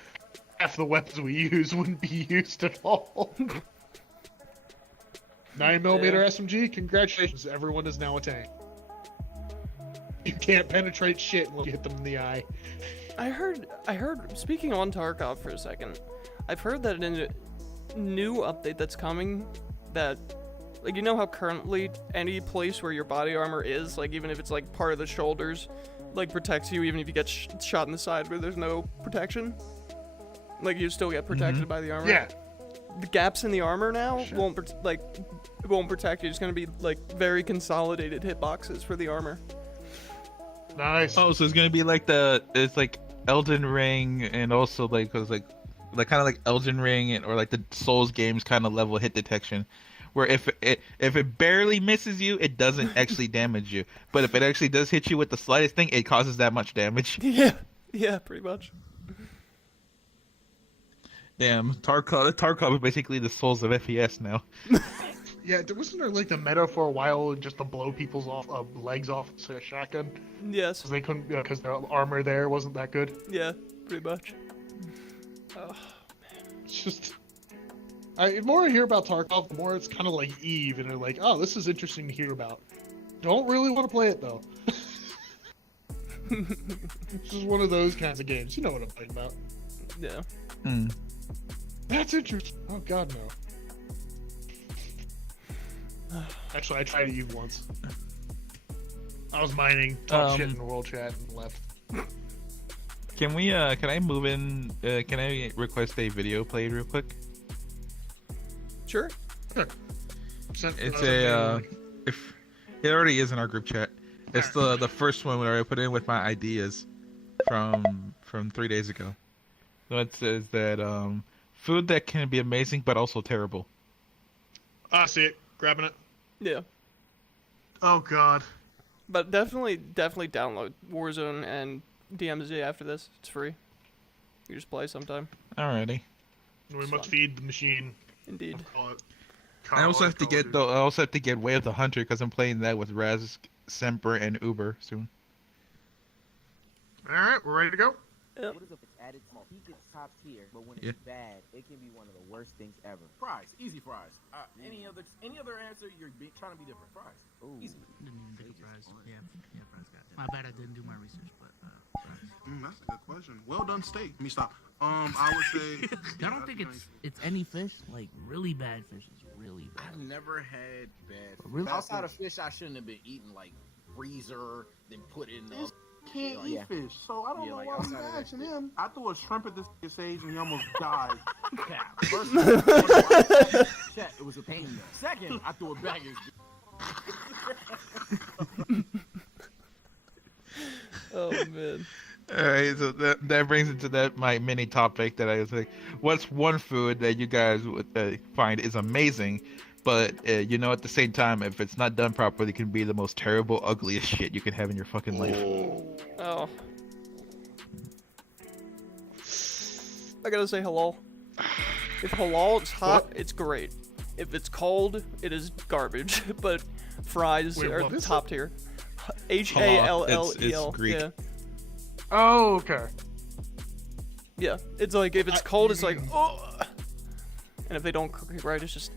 half the weapons we use wouldn't be used at all. 9mm SMG, congratulations, everyone is now a tank. You can't penetrate shit unless you hit them in the eye. I heard, speaking on Tarkov for a second, I've heard that in a new update that's coming, that, like, you know how currently any place where your body armor is, like, even if it's, like, part of the shoulders, like, protects you even if you get shot in the side where there's no protection? Like, you still get protected by the armor? Yeah. The gaps in the armor now won't protect you. It's gonna be, like, very consolidated hitboxes for the armor. Nice. Oh, so it's gonna be like it's like Elden Ring, and also like kind of like Elden Ring or like the Souls games kind of level hit detection, where if it barely misses you, it doesn't actually damage you, but if it actually does hit you with the slightest thing, it causes that much damage. Yeah, pretty much. Damn, Tarkov is basically the Souls of FES now. Yeah, wasn't there like the meta for a while just to blow people's legs off with a shotgun? Yes. Because they couldn't, because their armor there wasn't that good. Yeah, pretty much. Oh. It's just, the more I hear about Tarkov, the more it's kind of like Eve, and they're like, oh, this is interesting to hear about. Don't really want to play it though. It's just one of those kinds of games. You know what I'm talking about. Yeah. That's interesting. Oh god, no. Actually, I tried Eve once. I was mining, talked shit in the world chat, and left. Can we? Can I move in? Can I request a video played real quick? Sure. It's if it already is in our group chat. It's the first one where I put in with my ideas from 3 days ago. So it says that food that can be amazing but also terrible. I see it. Grabbing it. Yeah. Oh god. But definitely download Warzone and DMZ after this. It's free. You just play sometime. Alrighty. We must feed the machine. Indeed. I also have to get Way of the Hunter because I'm playing that with Raz, Semper, and Uber soon. All right, we're ready to go. Yep. What is if it's added small? He gets top tier, but when it's Yeah. bad, it can be one of the worst things ever. Fries, easy fries. Any other answer? You're trying to be different. Fries, easy. Didn't even think of fries. Yeah, fries got it. My bad, I didn't do my research, but fries. That's a good question. Well done steak. Let me stop. I would say. I don't think it's any fish. Like really bad fish is really bad. I've never had bad. Really? Outside of fish, I shouldn't have been eating like freezer, then put in the. Can't eat Yeah. fish, so I don't Yeah, know like why he's outside of that asking shit. him. I threw a shrimp at this age and he almost died. First, chat, it was a pain in the. Second, I threw it back. Oh man. All right, so that brings into that my mini topic that I was like, what's one food that you guys would find is amazing, but at the same time, if it's not done properly, it can be the most terrible, ugliest shit you can have in your fucking life. Oh. I gotta say halal. If halal is hot, it's great. If it's cold, it is garbage. But fries Wait, are what is top tier. HALLEL. It's Greek. Yeah. Oh, okay. Yeah. It's like if it's cold, it's like oh. And if they don't cook it right, it's just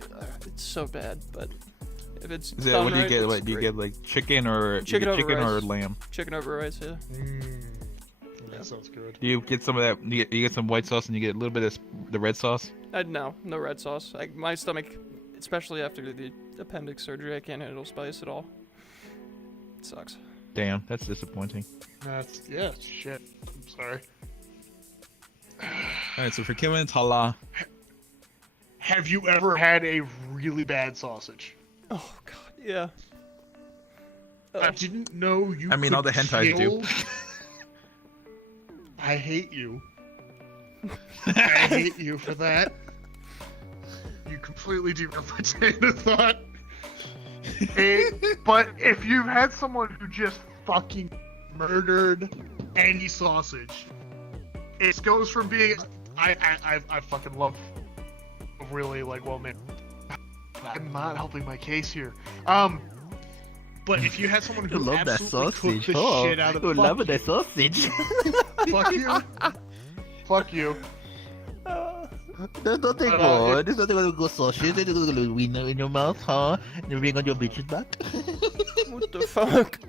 it's so bad. But if it's Is that done what do you right, get? it's Like, do you great. get like chicken or Chicken over chicken or rice. lamb? Chicken over rice? Yeah. Yeah. That sounds good. Do you get some of that? You get some white sauce and you get a little bit of the red sauce. No red sauce. My stomach, especially after the appendix surgery, I can't handle spice at all. It sucks. Damn, that's disappointing. Yeah, shit. I'm sorry. All right, so for Kevin, it's halal. Have you ever had a really bad sausage? Oh god, yeah. I didn't know you. I mean, could all the hentais kill... do. I hate you. I hate you for that. You completely derailed my train of thought. But if you've had someone who just fucking murdered any sausage, it goes from being I fucking love really like well man. I'm not helping my case here. But if you had someone who love that absolutely sausage. cooked the shit out of the that sausage. fuck you. Fuck you. There's nothing wrong. There's nothing wrong with sausage. There's a little wiener in your mouth, huh? And you ring on your bitch's back. What the fuck?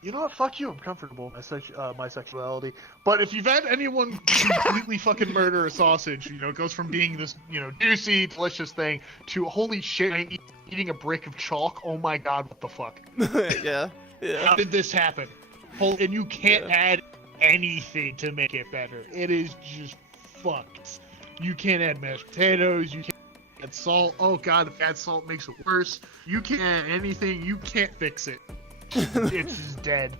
You know what? Fuck you. I'm comfortable with my sexuality. But if you've had anyone completely fucking murder a sausage, you know, it goes from being this, you know, juicy, delicious thing to holy shit, I'm eating a brick of chalk. Oh my god, what the fuck? Yeah. How did this happen? And you can't add anything to make it better. It is just fucked. You can't add mashed potatoes. You can't add salt. Oh god, if add salt makes it worse. You can't add anything. You can't fix it. It's just dead.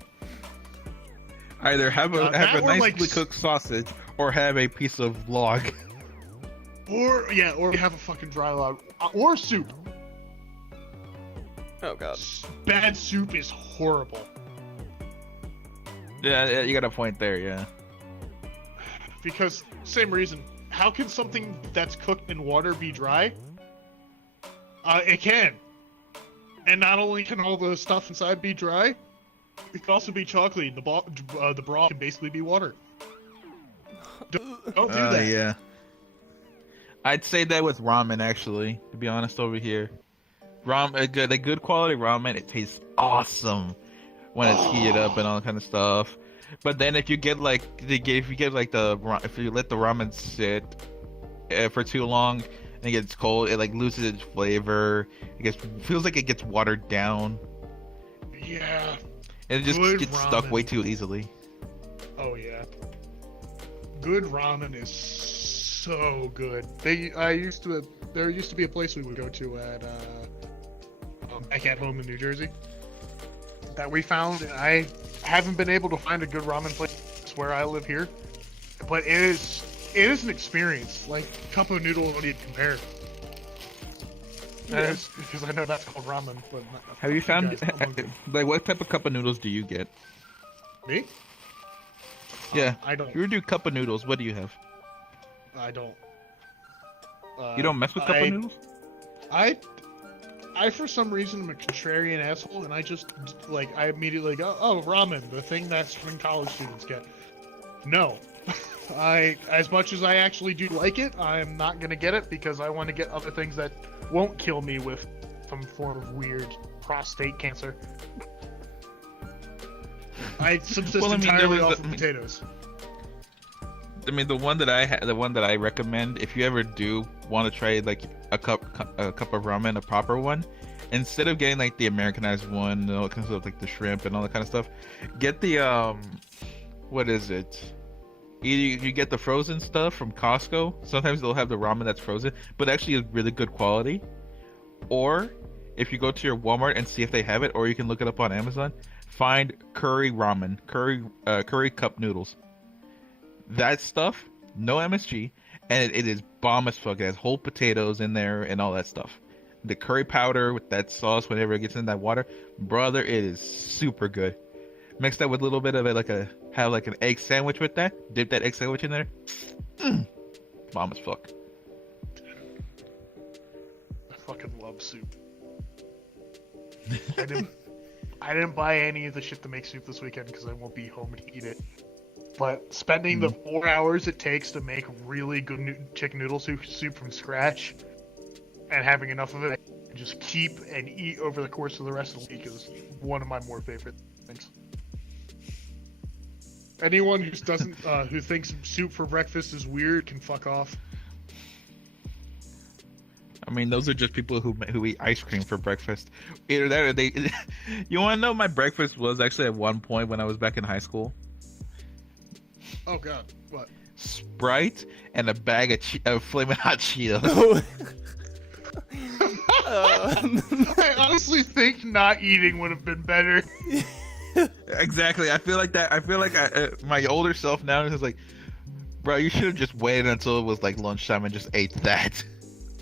Either have a nicely like... cooked sausage or have a piece of log. Or you have a fucking dry log. Or soup. Oh god. Bad soup is horrible. Yeah, you got a point there, yeah. Because, same reason. How can something that's cooked in water be dry? It can. And not only can all the stuff inside be dry, it can also be chocolatey. The broth can basically be water. Don't do that. Yeah. I'd say that with ramen, actually, to be honest, over here. The good quality ramen, it tastes awesome when it's heated up and all that kind of stuff. But then if you let the ramen sit for too long and it gets cold, it like loses its flavor. Feels like it gets watered down. Yeah. And it just Good gets ramen. stuck way too easily. Oh yeah. Good ramen is so good. There used to be a place we would go to at back at home in New Jersey that we found, and I haven't been able to find a good ramen place where I live here, but it is an experience. Like cup of noodle don't even compare. Yeah. Because I know that's called ramen, but Have you found guys, like what type of cup of noodles do you get? me? Yeah, I don't. if you do cup of noodles, what do you have? I don't. You don't mess with cup of noodles? I for some reason am a contrarian asshole, and I immediately go, oh, ramen, the thing that's when college students get. No. As much as I actually do like it, I'm not gonna get it because I want to get other things that won't kill me with some form of weird prostate cancer. I subsist entirely off of potatoes. I mean, the one that I recommend, if you ever do want to try like a cup of ramen, a proper one, instead of getting like the Americanized one, you know, it comes with like the shrimp and all that kind of stuff, get the what is it? You get the frozen stuff from Costco. Sometimes they'll have the ramen that's frozen, but actually is really good quality. Or if you go to your Walmart and see if they have it, or you can look it up on Amazon, find curry ramen, curry cup noodles. That stuff, no MSG, and it is bomb as fuck. It has whole potatoes in there and all that stuff. The curry powder with that sauce, whenever it gets in that water, brother, it is super good. Mix that with a little bit of it, have like an egg sandwich with that. Dip that egg sandwich in there. Bomb as fuck. I fucking love soup. I didn't buy any of the shit to make soup this weekend because I won't be home to eat it. But spending the 4 hours it takes to make really good chicken noodle soup from scratch, and having enough of it, I just keep and eat over the course of the rest of the week is one of my more favorite things. Anyone who doesn't, who thinks soup for breakfast is weird can fuck off. I mean, those are just people who eat ice cream for breakfast. Either that or they. You want to know what my breakfast was actually at one point when I was back in high school? Oh God, what? Sprite and a bag of Flamin' Hot Cheetos. I honestly think not eating would have been better. Exactly. I feel like that. I feel like my older self now is like, bro, you should have just waited until it was like lunchtime and just ate that.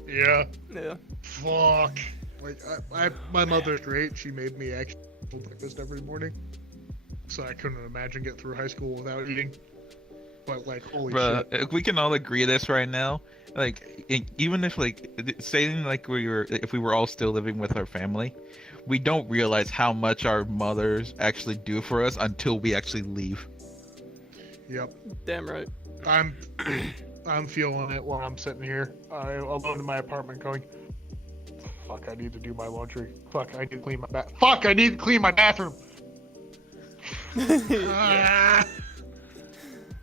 Yeah. Yeah. Fuck. Like, my mother's great. She made me actual breakfast every morning, so I couldn't imagine getting through high school without eating. But like, holy shit. If we can all agree this right now, like even if like saying like if we were all still living with our family, we don't realize how much our mothers actually do for us until we actually leave. Yep. Damn right. I'm feeling it while I'm sitting here Alone in my apartment going, fuck, I need to do my laundry. Fuck, I need to clean my Fuck, I need to clean my bathroom.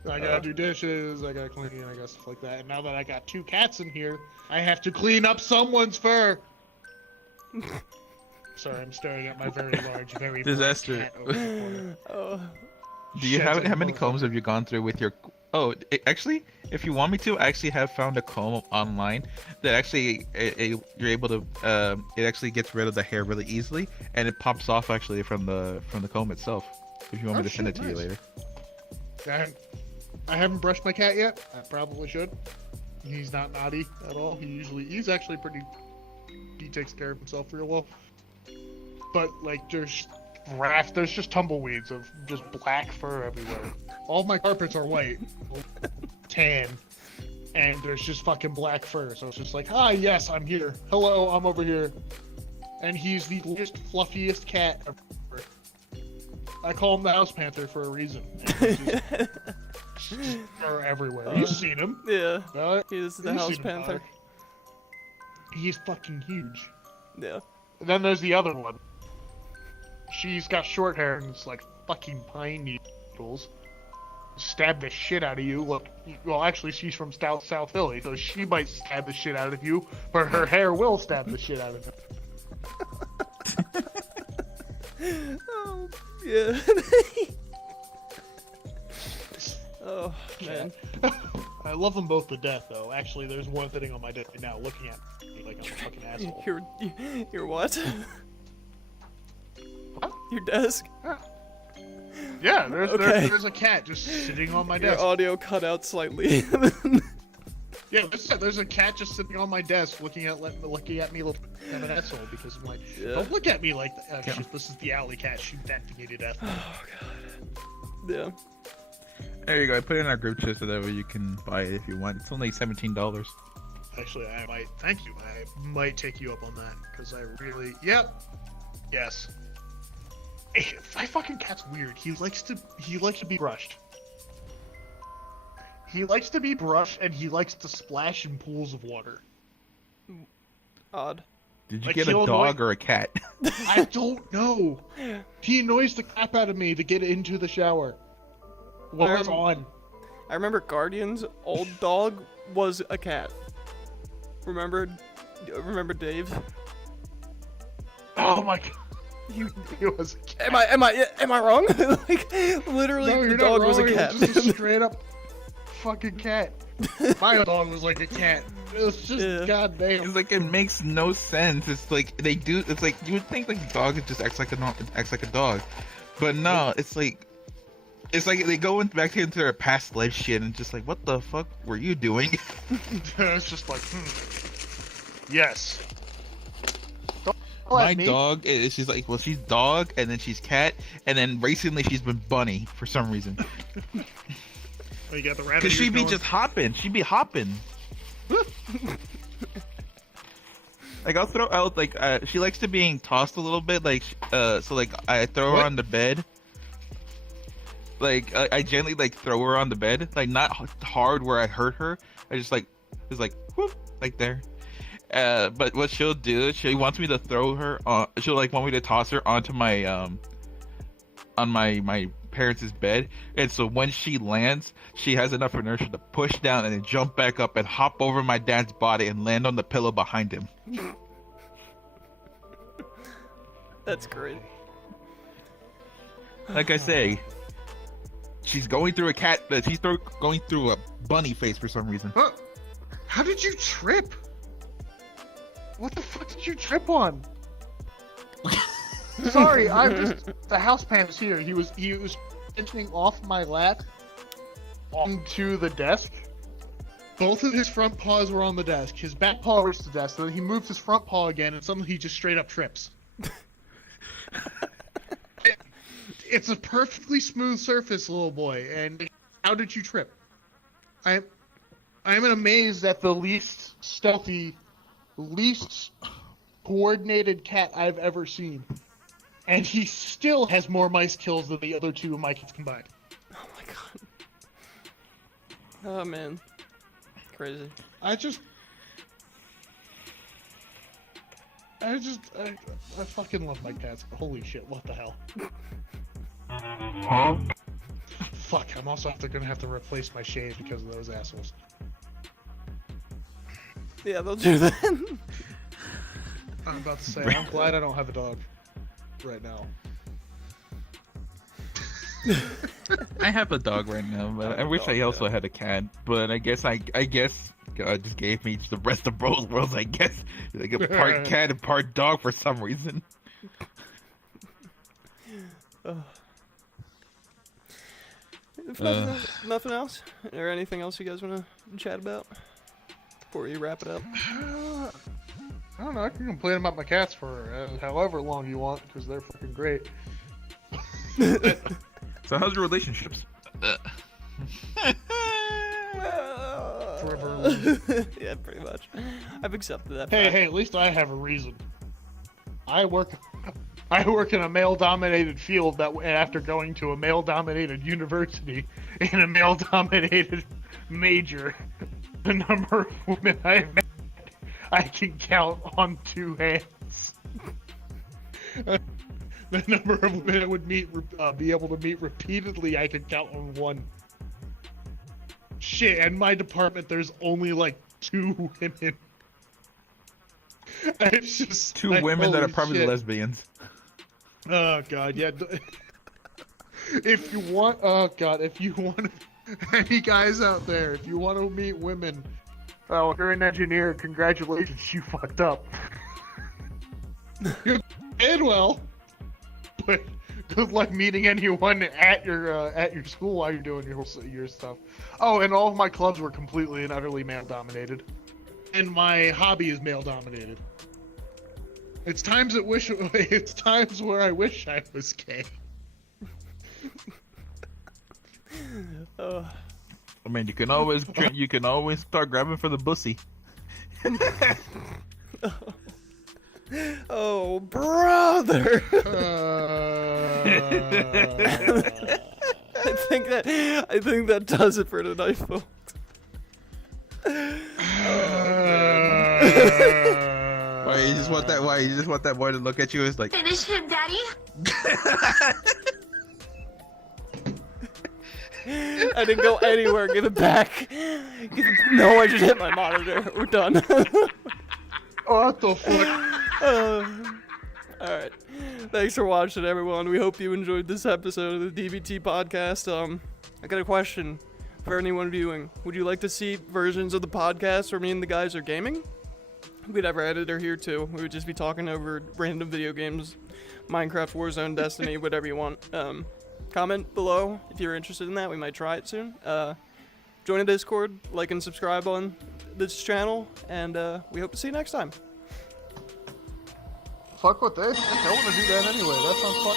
I gotta do dishes, I gotta clean, I got stuff like that. And now that I got 2 cats in here, I have to clean up someone's fur. Sorry, I'm staring at my very large, very Disaster. cat over the corner. Oh. Do you Shit, have like how many motherfucker. combs have you gone through with your? Oh, actually, if you want me to, I actually have found a comb online that actually you're able to. It actually gets rid of the hair really easily, and it pops off actually from the comb itself. If you want me to send it to you later. I haven't brushed my cat yet. I probably should. He's not naughty at all. He's actually pretty. He takes care of himself real well. But like, there's just tumbleweeds of just black fur everywhere. all of my carpets are white, tan, and there's just fucking black fur. So it's just like, hi, yes, I'm here. Hello, I'm over here. And he's the least fluffiest cat ever. I call him the House Panther for a reason. They're everywhere. You've seen him. Yeah. He's He's the House Panther. He's fucking huge. Yeah. And then there's the other one. She's got short hair and it's like fucking pine needles. Stab the shit out of you. Look, well, actually, she's from South Philly, so she might stab the shit out of you, but her hair will stab the shit out of you. Oh, yeah. Oh, man. I love them both to death, though. Actually, there's one sitting on my desk right now looking at me like I'm a fucking asshole. Your what? Your desk? Yeah, Okay. there's a cat just sitting on my Your desk. audio cut out slightly. Yeah, there's a cat just sitting on my desk looking at me like I'm an asshole because I'm like, Yeah. don't look at me like that. Shit, this is the alley cat. Shoot that to me to death. Oh, God. Yeah. There you go. I put it in our group chat so that way you can buy it if you want. It's only $17. Actually, I might. Thank you. I might take you up on that because I really. Yep. Yes. Hey, my fucking cat's weird. He likes to be brushed. He likes to be brushed and he likes to splash in pools of water. Odd. Did you Like, get a he'll dog annoy- or a cat? I don't know. He annoys the crap out of me to get into the shower while it's on. I remember Guardian's old dog was a cat. Remember Dave? Oh my god. He was a cat. Am I wrong? Like, literally, No, the you're dog not was a wrong. cat. It was just a straight up fucking cat. My dog was like a cat. It was just Yeah. goddamn. It's like it makes no sense. It's like they do. It's like you would think like the dog just acts like a dog, but no. It's like they go back into their past life shit and just like, what the fuck were you doing? It's just like, yes. My dog is she's like, well, she's dog and then she's cat and then recently she's been bunny for some reason. Oh, you got the rabbit Cause she'd ears be going? just hopping. She'd be hopping. Like I'll throw out like she likes to being tossed a little bit like so like I throw her What? on the bed. Like I gently like throw her on the bed, like not hard where I hurt her. I just like it's like whoop like there, But what she'll do, she wants me to throw her. She'll like want me to toss her onto my on my parents' bed, and so when she lands, she has enough inertia to push down and then jump back up and hop over my dad's body and land on the pillow behind him. That's great. Like I say, she's going through going through a bunny face for some reason. Huh? How did you trip? What the fuck did you trip on? Sorry, the house pan is here. He was pinching off my lap onto the desk. Both of his front paws were on the desk. His back paw was the desk. Then he moved his front paw again, and suddenly he just straight up trips. It's a perfectly smooth surface, little boy. And how did you trip? I'm amazed at the least stealthy, least coordinated cat I've ever seen. And he still has more mice kills than the other two of my kids combined. Oh my god. Oh man. Crazy. I fucking love my cats. Holy shit, what the hell? Fuck, I'm also gonna have to replace my shade because of those assholes. Yeah, they'll do that. I'm about to say, I'm glad I don't have a dog right now. I have a dog right now, but I wish I also had a cat. But I guess God just gave me the rest of both worlds. I guess like a part cat and part dog for some reason. If nothing else, or anything else you guys want to chat about before we wrap it up? I don't know, I can complain about my cats for however long you want, because they're fucking great. So how's your relationships? Forever. Yeah, pretty much. I've accepted that. Hey, at least I have a reason. I work in a male-dominated field that after going to a male-dominated university in a male-dominated major, the number of women I've met, I can count on two hands. The number of women I would be able to meet repeatedly, I can count on one. Shit, in my department, there's only like 2 women. It's just 2 women that are probably shit. lesbians. Oh god, yeah. If you want, any guys out there, if you want to meet women, oh, if you're an engineer, congratulations, you fucked up. You did well, but good luck meeting anyone at your school while you're doing your stuff. Oh, and all of my clubs were completely and utterly male dominated, and my hobby is male dominated. It's times where I wish I was gay. I mean, you can always start grabbing for the bussy. Oh, brother! I think that does it for tonight, folks. Why you just want that boy to look at you as like Finish him, Daddy. I didn't go anywhere. Give it back. No, I just hit my monitor. We're done. What the fuck? Alright. Thanks for watching, everyone. We hope you enjoyed this episode of the DVT Podcast. I got a question for anyone viewing. Would you like to see versions of the podcast where me and the guys are gaming? We'd have our editor here too. We would just be talking over random video games, Minecraft, Warzone, Destiny, whatever you want. Comment below if you're interested in that. We might try it soon. Join the Discord, like and subscribe on this channel, and we hope to see you next time. Fuck what they want to do that anyway. That sounds fun.